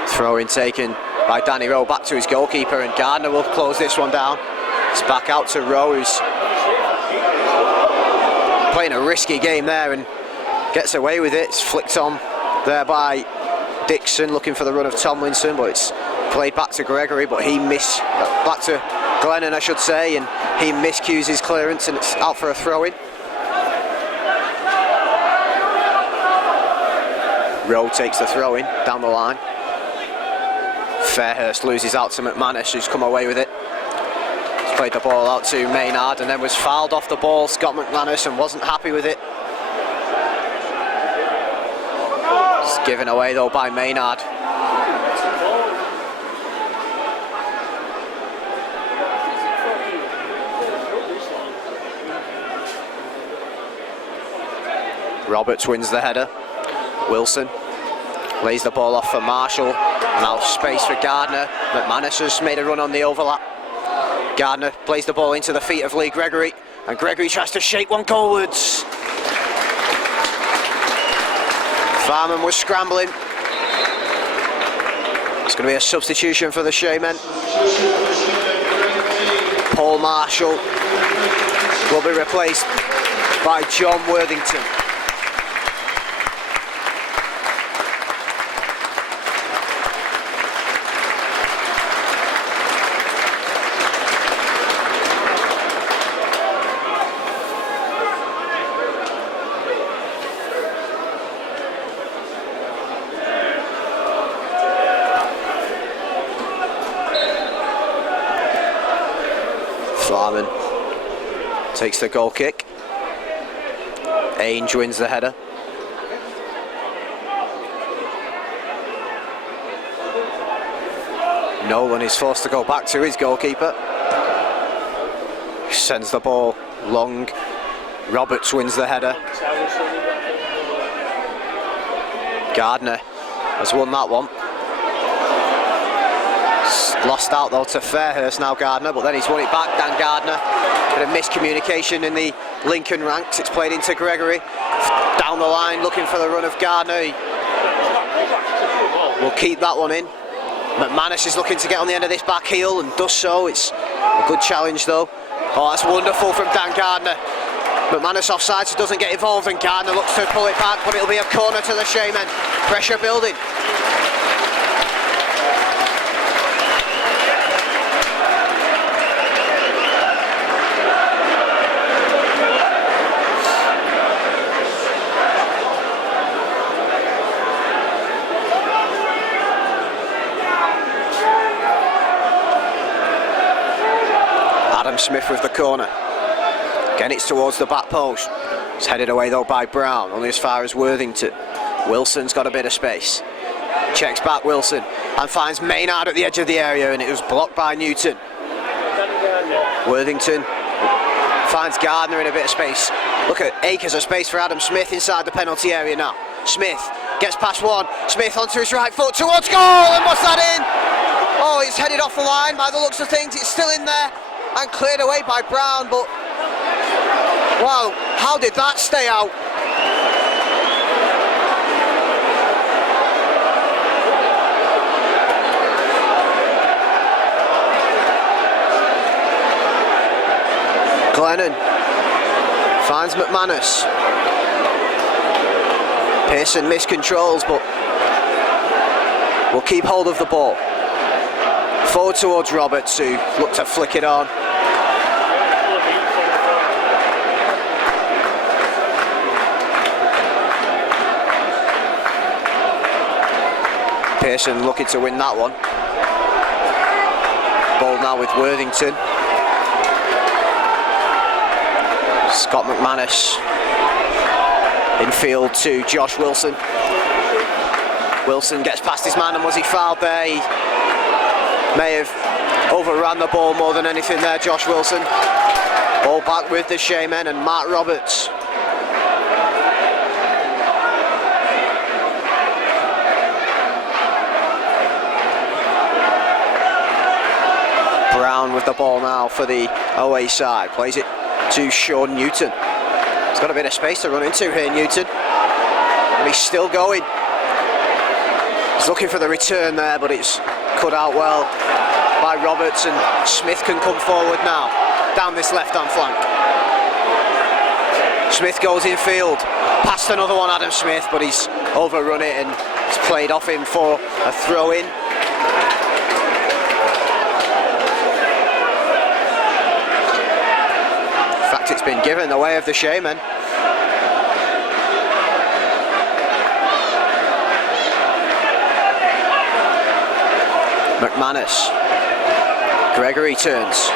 Throw-in taken by Danny Rowe back to his goalkeeper, and Gardner will close this one down. It's back out to Rowe, who's playing a risky game there and gets away with it. It's flicked on there by Dixon, looking for the run of Tomlinson, but it's played back to Gregory, but he back to Glennon I should say, and he miscues his clearance, and it's out for a throw-in. Rowe takes the throw-in down the line. Fairhurst loses out to McManus, who's come away with it. He's played the ball out to Maynard and then was fouled off the ball, Scott McManus, and wasn't happy with it. Given away though by Maynard. Roberts wins the header. Wilson lays the ball off for Marshall. Now space for Gardner. McManus has made a run on the overlap. Gardner plays the ball into the feet of Lee Gregory, and Gregory tries to shake one goalwards. Farman was scrambling. It's going to be a substitution for the Shaymen. Paul Marshall will be replaced by John Worthington. Farman takes the goal kick. Ainge wins the header. Nolan is forced to go back to his goalkeeper. Sends the ball long. Roberts wins the header. Gardner has won that one. Lost out though to Fairhurst now, Gardner, but then he's won it back, Dan Gardner. Bit of miscommunication in the Lincoln ranks. It's played into Gregory. Down the line looking for the run of Gardner. He will keep that one in. McManus is looking to get on the end of this back heel and does so. It's a good challenge though. Oh, that's wonderful from Dan Gardner. McManus offside, so doesn't get involved, and Gardner looks to pull it back, but it'll be a corner to the Shaymen. Pressure building. Adam Smith with the corner. Again, it's towards the back post. It's headed away though by Brown, only as far as Worthington. Wilson's got a bit of space. Checks back Wilson and finds Maynard at the edge of the area, and it was blocked by Newton. Worthington finds Gardner in a bit of space. Look at acres of space for Adam Smith inside the penalty area now. Smith gets past one. Smith onto his right foot towards goal, and what's that in? Oh, it's headed off the line by the looks of things. It's still in there and cleared away by Brown, but wow, how did that stay out? Glennon finds McManus. Pearson miscontrols, but will keep hold of the ball. Forward towards Roberts, who looked to flick it on. Pearson looking to win that one. Ball now with Worthington. Scott McManus infield to Josh Wilson. Wilson gets past his man, and was he fouled there? He may have overran the ball more than anything there, Josh Wilson. Ball back with the Shaymen and Matt Roberts. Brown with the ball now for the away side. Plays it to Sean Newton. He's got a bit of space to run into here, Newton. And he's still going. He's looking for the return there, but it's cut out well by Roberts, and Smith can come forward now, down this left-hand flank. Smith goes infield, past another one, Adam Smith, but he's overrun it and it's played off him for a throw-in. In fact, it's been given the way of the Shaymen. McManus. Gregory turns.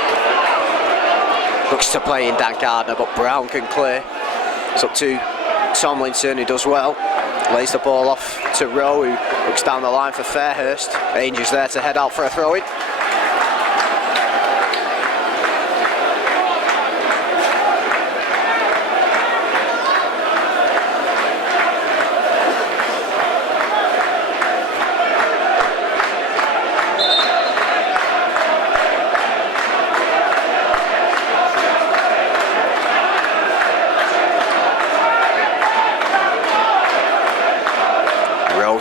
Looks to play in Dan Gardner, but Brown can clear. It's up to Tomlinson, who does well. Lays the ball off to Rowe, who looks down the line for Fairhurst. Ainger's there to head out for a throw-in.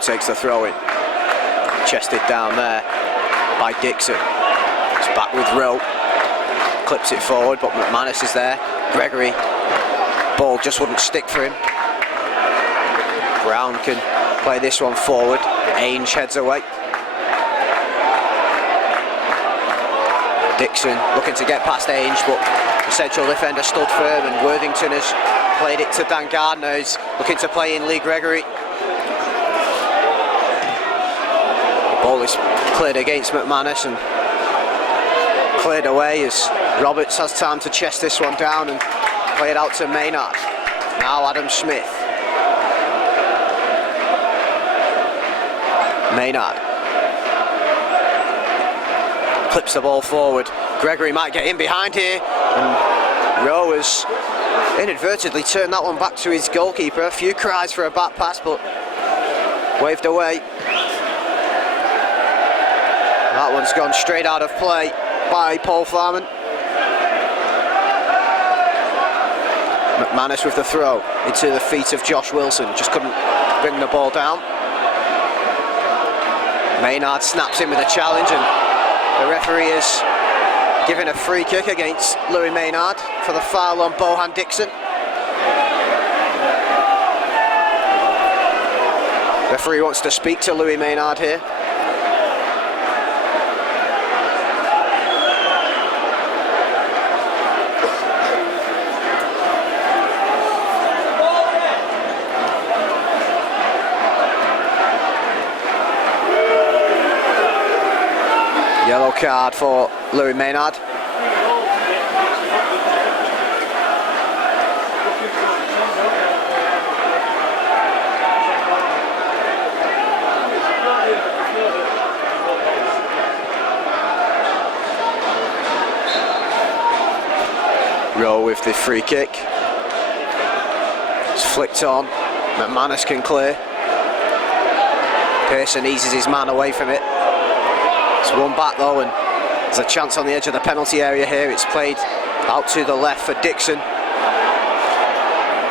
Takes the throw in, chested down there by Dixon. It's back with Rowe, clips it forward, but McManus is there. Gregory, ball just wouldn't stick for him. Brown can play this one forward. Ainge heads away. Dixon looking to get past Ainge, but the central defender stood firm, and Worthington has played it to Dan Gardner, who's looking to play in Lee Gregory. Ball is cleared against McManus and cleared away as Roberts has time to chest this one down and play it out to Maynard. Now Adam Smith. Maynard clips the ball forward. Gregory might get in behind here, and Rowe has inadvertently turned that one back to his goalkeeper. A few cries for a back pass, but waved away. That one's gone straight out of play by Paul Farman. McManus with the throw into the feet of Josh Wilson. Just couldn't bring the ball down. Maynard snaps in with a challenge, and the referee is giving a free kick against Louis Maynard for the foul on Bohan Dixon. Referee wants to speak to Louis Maynard here. Yellow card for Louis Maynard. with the free kick. It's flicked on. McManus can clear. Pearson eases his man away from it. It's one back though, and there's a chance on the edge of the penalty area here. It's played out to the left for Dixon.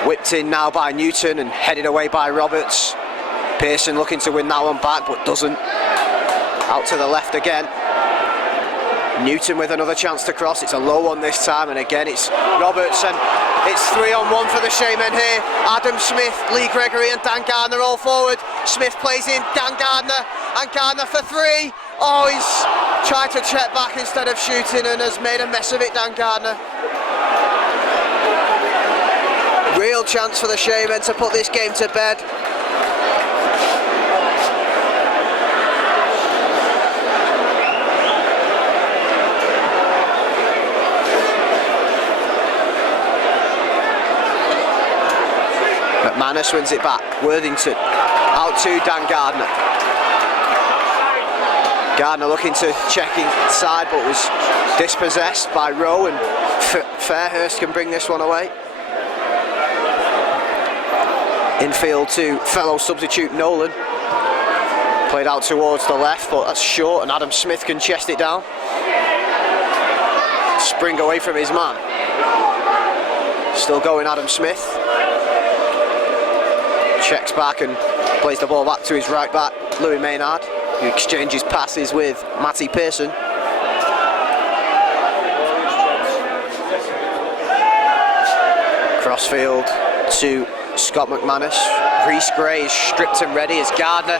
Whipped in now by Newton and headed away by Roberts. Pearson looking to win that one back, but doesn't. Out to the left again. Newton with another chance to cross. It's a low one this time, and again it's Roberts, and it's 3-on-1 for the Shaymen here. Adam Smith, Lee Gregory and Dan Gardner all forward. Smith plays in Dan Gardner, and Gardner for three. Oh, he's tried to check back instead of shooting and has made a mess of it, Dan Gardner. Real chance for the Shaymen to put this game to bed. McManus wins it back. Worthington out to Dan Gardner. Gardner looking to check inside, but was dispossessed by Rowe, and Fairhurst can bring this one away. Infield to fellow substitute Nolan. Played out towards the left, but that's short, and Adam Smith can chest it down. Spring away from his man. Still going Adam Smith. Checks back and plays the ball back to his right back, Louis Maynard, who exchanges passes with Matty Pearson. Crossfield to Scott McManus. Reece Gray is stripped and ready as Gardner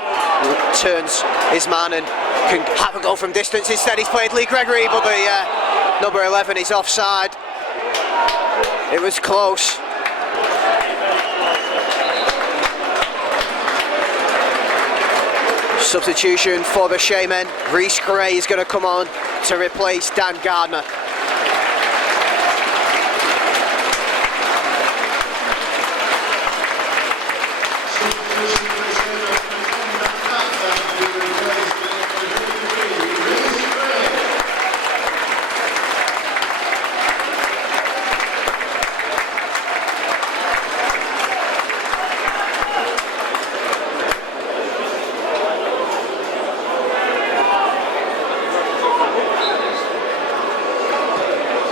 turns his man and can have a go from distance. Instead he's played Lee Gregory, but the number 11 is offside. It was close. Substitution for the Shaymen. Reece Gray is going to come on to replace Dan Gardner.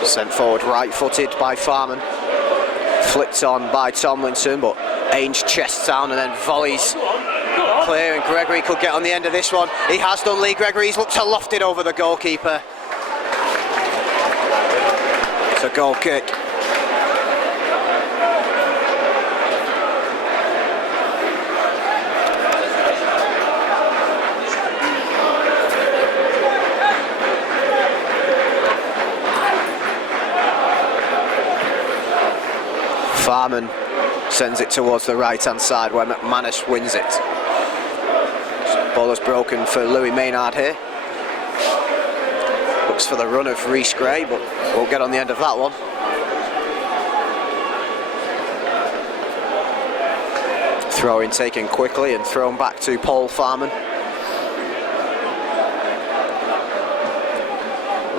Sent forward right-footed by Farman. Flicked on by Tomlinson, but Ainge chests down and then volleys clear, and Gregory could get on the end of this one. He has done. Lee Gregory's looked to loft it over the goalkeeper. It's a goal kick. Farman sends it towards the right-hand side where McManus wins it. Ball is broken for Louis Maynard here. Looks for the run of Reece Gray, but won't get on the end of that one. Throw-in taken quickly and thrown back to Paul Farman.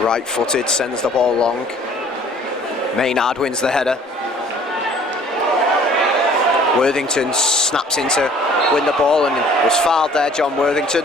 Right-footed, sends the ball long. Maynard wins the header. Worthington snaps in to win the ball and was fouled there, John Worthington.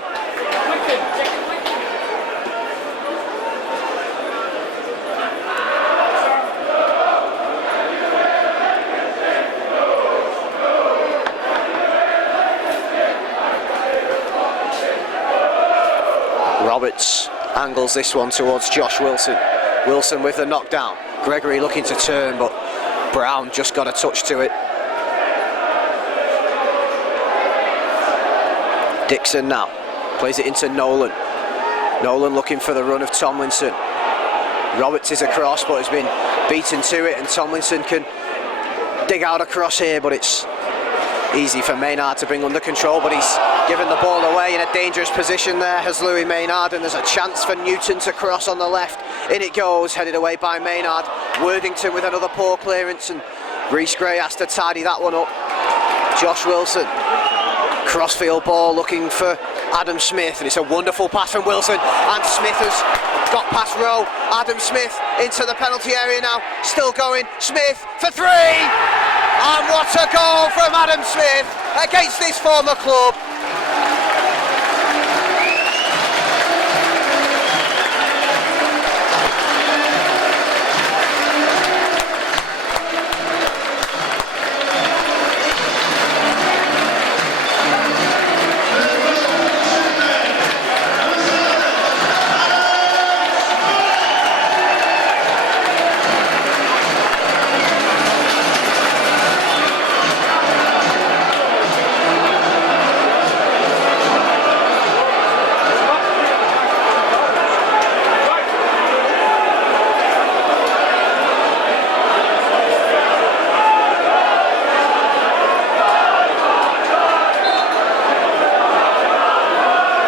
Roberts angles this one towards Josh Wilson. Wilson with the knockdown. Gregory looking to turn, but Brown just got a touch to it. Dixon now plays it into Nolan. Nolan looking for the run of Tomlinson. Roberts is across, but has been beaten to it, and Tomlinson can dig out across here, but it's easy for Maynard to bring under control, but he's given the ball away in a dangerous position there, has Louis Maynard, and there's a chance for Newton to cross on the left. In it goes, headed away by Maynard. Worthington with another poor clearance, and Reece Gray has to tidy that one up. Josh Wilson Crossfield ball looking for Adam Smith, and it's a wonderful pass from Wilson, and Smith has got past Rowe. Adam Smith into the penalty area now, still going, Smith for 3, and what a goal from Adam Smith against his former club.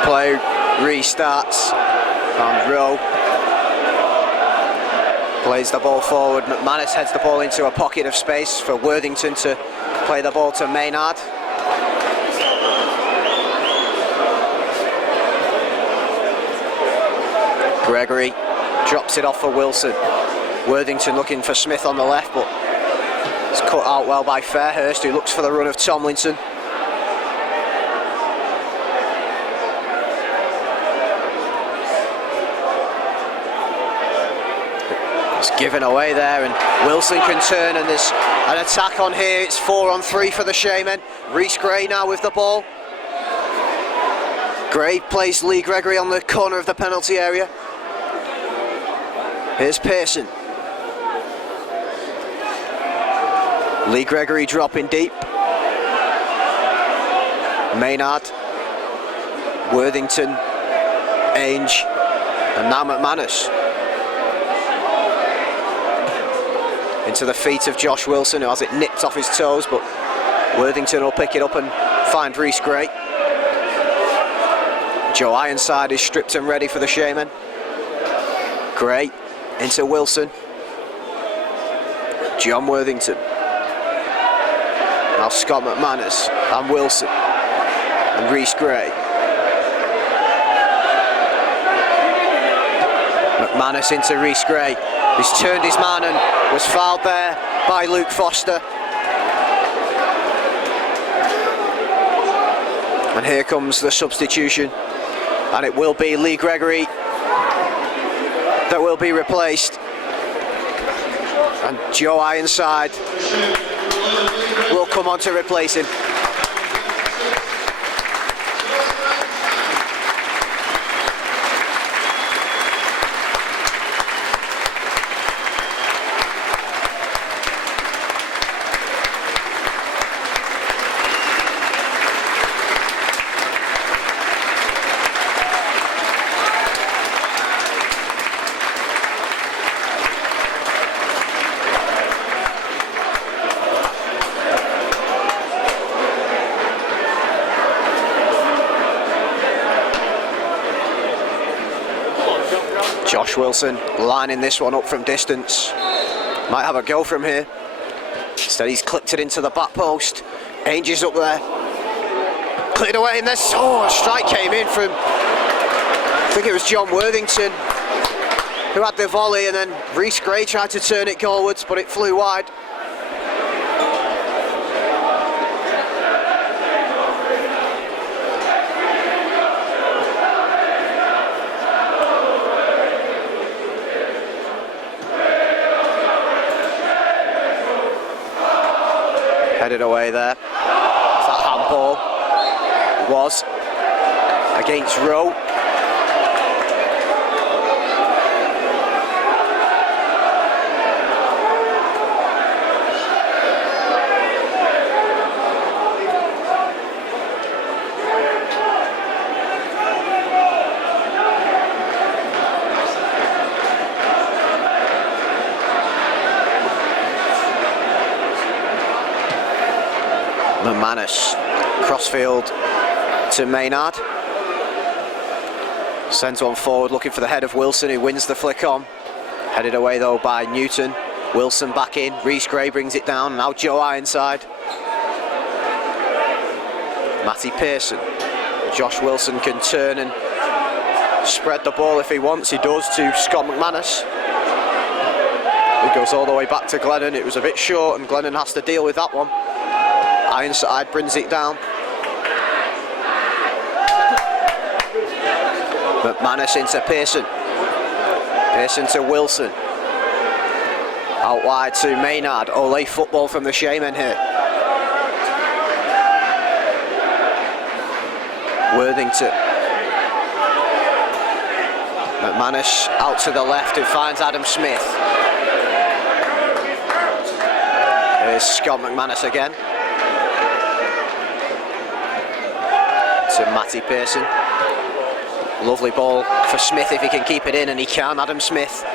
Play restarts, and Rowe plays the ball forward. McManus heads the ball into a pocket of space for Worthington to play the ball to Maynard. Gregory drops it off for Wilson. Worthington looking for Smith on the left, but it's cut out well by Fairhurst, who looks for the run of Tomlinson. It's given away there, and Wilson can turn, and there's an attack on here. It's 4-on-3 for the Shaymen. Reece Gray now with the ball. Gray plays Lee Gregory on the corner of the penalty area. Here's Pearson. Lee Gregory dropping deep. Maynard, Worthington, Ainge, and now McManus. Into the feet of Josh Wilson, who has it nipped off his toes, but Worthington will pick it up and find Reece Gray. Joe Ironside is stripped and ready for the Shaymen. Gray into Wilson. John Worthington. Now Scott McManus and Wilson and Reece Gray. McManus into Reece Gray. He's turned his man and was fouled there by Luke Foster. And here comes the substitution, and it will be Lee Gregory that will be replaced. And Joe Ironside will come on to replace him. Josh Wilson lining this one up from distance. Might have a go from here. Instead he's clipped it into the back post. Ainge is up there. Cleared away, and this a strike came in from, I think it was John Worthington, who had the volley, and then Reece Gray tried to turn it goalwards, but it flew wide. Headed away there. That handball was against Rowe. McManus, crossfield to Maynard. Sends one forward looking for the head of Wilson, who wins the flick on. Headed away though by Newton. Wilson back in, Reece Gray brings it down, now Joe Ironside. Matty Pearson. Josh Wilson can turn and spread the ball if he wants. He does to Scott McManus. It goes all the way back to Glennon. It was a bit short and Glennon has to deal with that one. Ironside brings it down. McManus into Pearson. Pearson to Wilson. Out wide to Maynard. Ole football from the Shaymen here. Worthington. McManus out to the left. It finds Adam Smith. Here's Scott McManus again. To Matty Pearson. Lovely ball for Smith if he can keep it in, and he can. Adam Smith.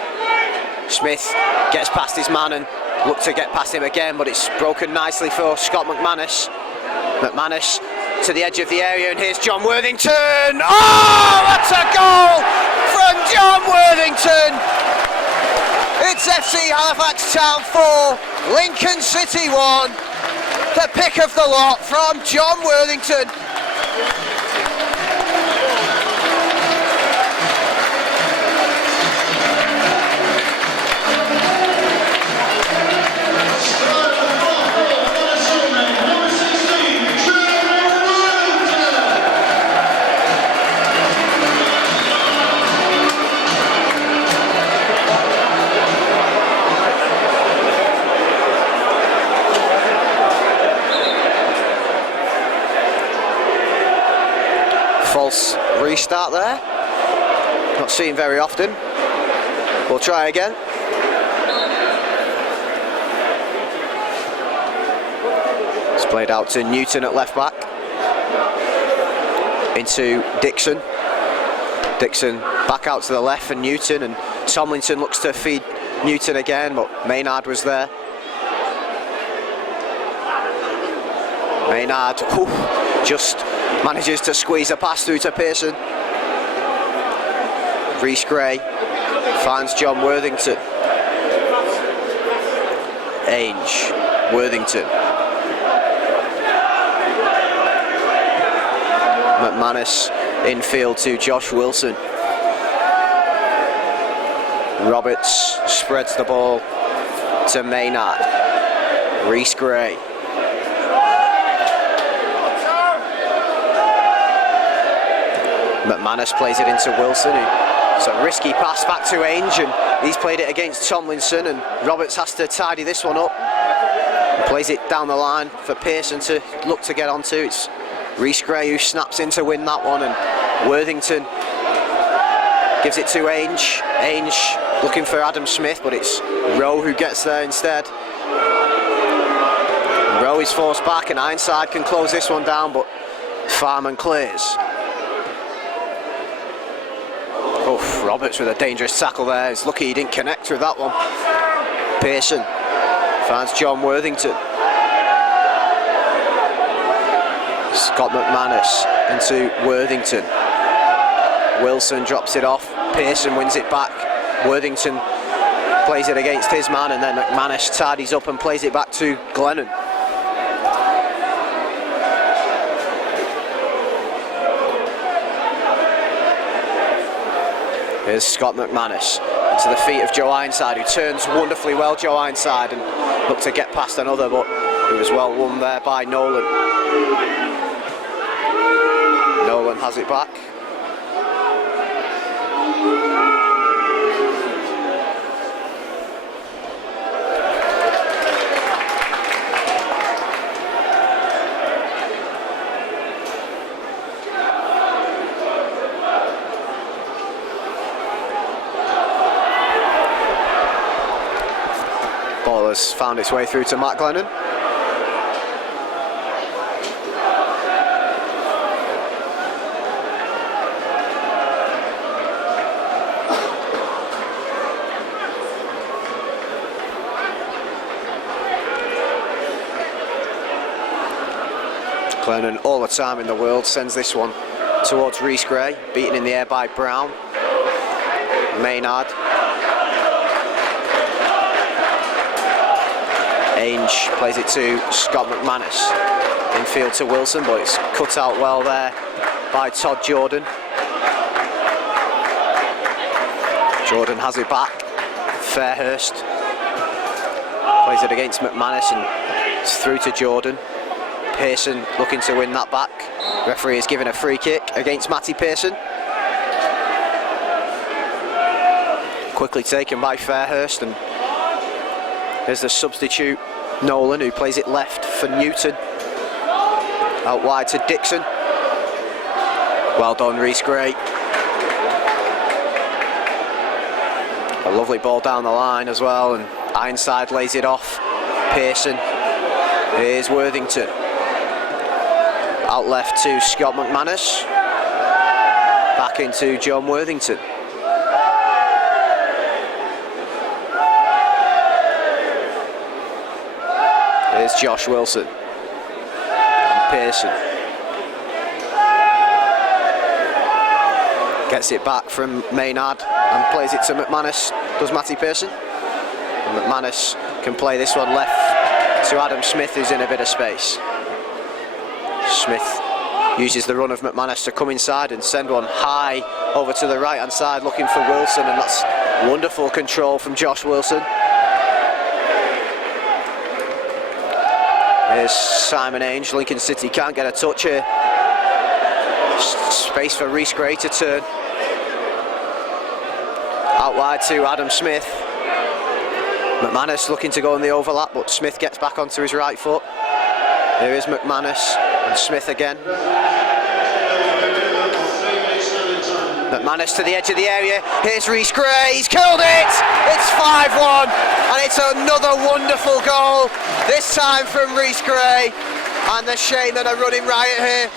Smith gets past his man and look to get past him again, but it's broken nicely for Scott McManus. McManus to the edge of the area, and here's John Worthington. Oh, that's a goal from John Worthington. It's FC Halifax Town 4, Lincoln City 1. The pick of the lot from John Worthington. False restart there. Not seen very often. We'll try again. It's played out to Newton at left back. Into Dixon. Dixon back out to the left for Newton, and Tomlinson looks to feed Newton again, but Maynard was there. Maynard just manages to squeeze a pass through to Pearson. Reece Gray finds John Worthington. Ainge, Worthington. McManus infield to Josh Wilson. Roberts spreads the ball to Maynard. Reece Gray. McManus plays it into Wilson. It's a risky pass back to Ainge, and he's played it against Tomlinson, and Roberts has to tidy this one up. He plays it down the line for Pearson to look to get onto. It's Reece Gray who snaps in to win that one, and Worthington gives it to Ainge. Ainge looking for Adam Smith, but it's Rowe who gets there instead. Rowe is forced back, and Ironside can close this one down, but Farman clears. Roberts with a dangerous tackle there. It's lucky he didn't connect with that one. Pearson finds John Worthington. Scott McManus into Worthington. Wilson drops it off. Pearson wins it back. Worthington plays it against his man, and then McManus tidies up and plays it back to Glennon. Here's Scott McManus into the feet of Joe Ironside, who turns wonderfully well, Joe Ironside, and looked to get past another, but it was well won there by Nolan. Nolan has it back. Ball has found its way through to Matt Glennon. Glennon, all the time in the world, sends this one towards Reece Gray, beaten in the air by Brown. Maynard. Ainge plays it to Scott McManus. In midfield to Wilson, but it's cut out well there by Todd Jordan. Jordan has it back. Fairhurst plays it against McManus and it's through to Jordan. Pearson looking to win that back. Referee is giving a free kick against Matty Pearson. Quickly taken by Fairhurst, and there's the substitute Nolan, who plays it left for Newton. Out wide to Dixon. Well done, Rhys Gray. A lovely ball down the line as well, and Ironside lays it off. Pearson. Here's Worthington. Out left to Scott McManus. Back into John Worthington. Here's Josh Wilson. And Pearson. Gets it back from Maynard and plays it to McManus. Does Matty Pearson. And McManus can play this one left to Adam Smith, who's in a bit of space. Smith uses the run of McManus to come inside and send one high over to the right hand side looking for Wilson, and that's wonderful control from Josh Wilson. Here's Simon Ainge. Lincoln City can't get a touch here. Space for Rhys Gray to turn. Out wide to Adam Smith. McManus looking to go in the overlap, but Smith gets back onto his right foot. Here is McManus and Smith again. McManus to the edge of the area. Here's Rhys Gray. He's killed it! It's 5-1, and it's another wonderful goal. This time from Rhys Gray, and the Shaymen are running riot here.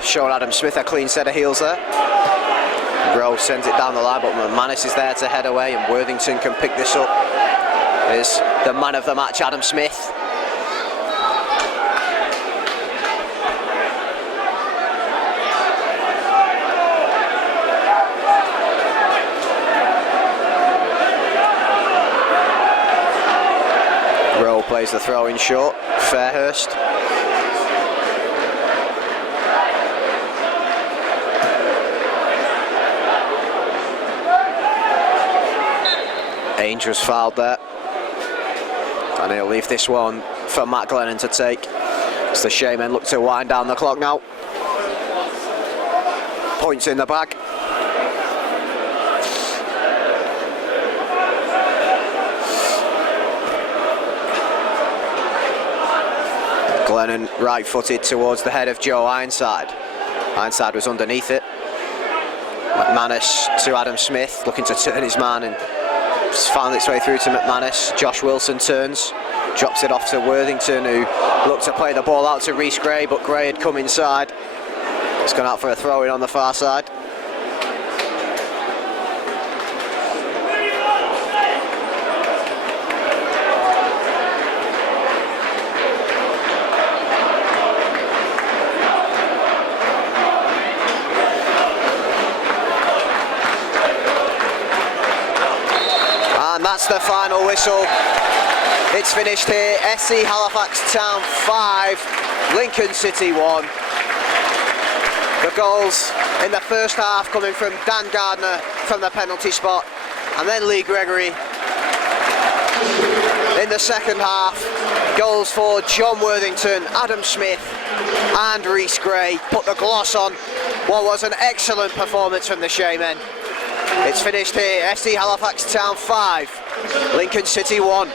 Showing Adam Smith a clean set of heels there. Rowe sends it down the line, but McManus is there to head away, and Worthington can pick this up. Here's the man of the match, Adam Smith. Rowe plays the throw in short. Fairhurst. Ainge was fouled there, and he'll leave this one for Matt Glennon to take. As the Shaymen look to wind down the clock now. Points in the bag. Glennon right-footed towards the head of Joe Ironside. Ironside was underneath it. McManus to Adam Smith, looking to turn his man, and it's found its way through to McManus. Josh Wilson turns, drops it off to Worthington, who looked to play the ball out to Rhys Gray, but Gray had come inside. It's gone out for a throw-in on the far side. And that's the final whistle. It's finished here. SC Halifax Town 5, Lincoln City 1. The goals in the first half coming from Dan Gardner from the penalty spot, and then Lee Gregory. In the second half, goals for John Worthington, Adam Smith and Rhys Gray put the gloss on what was an excellent performance from the Shaymen. It's finished here. FC Halifax Town 5, Lincoln City 1.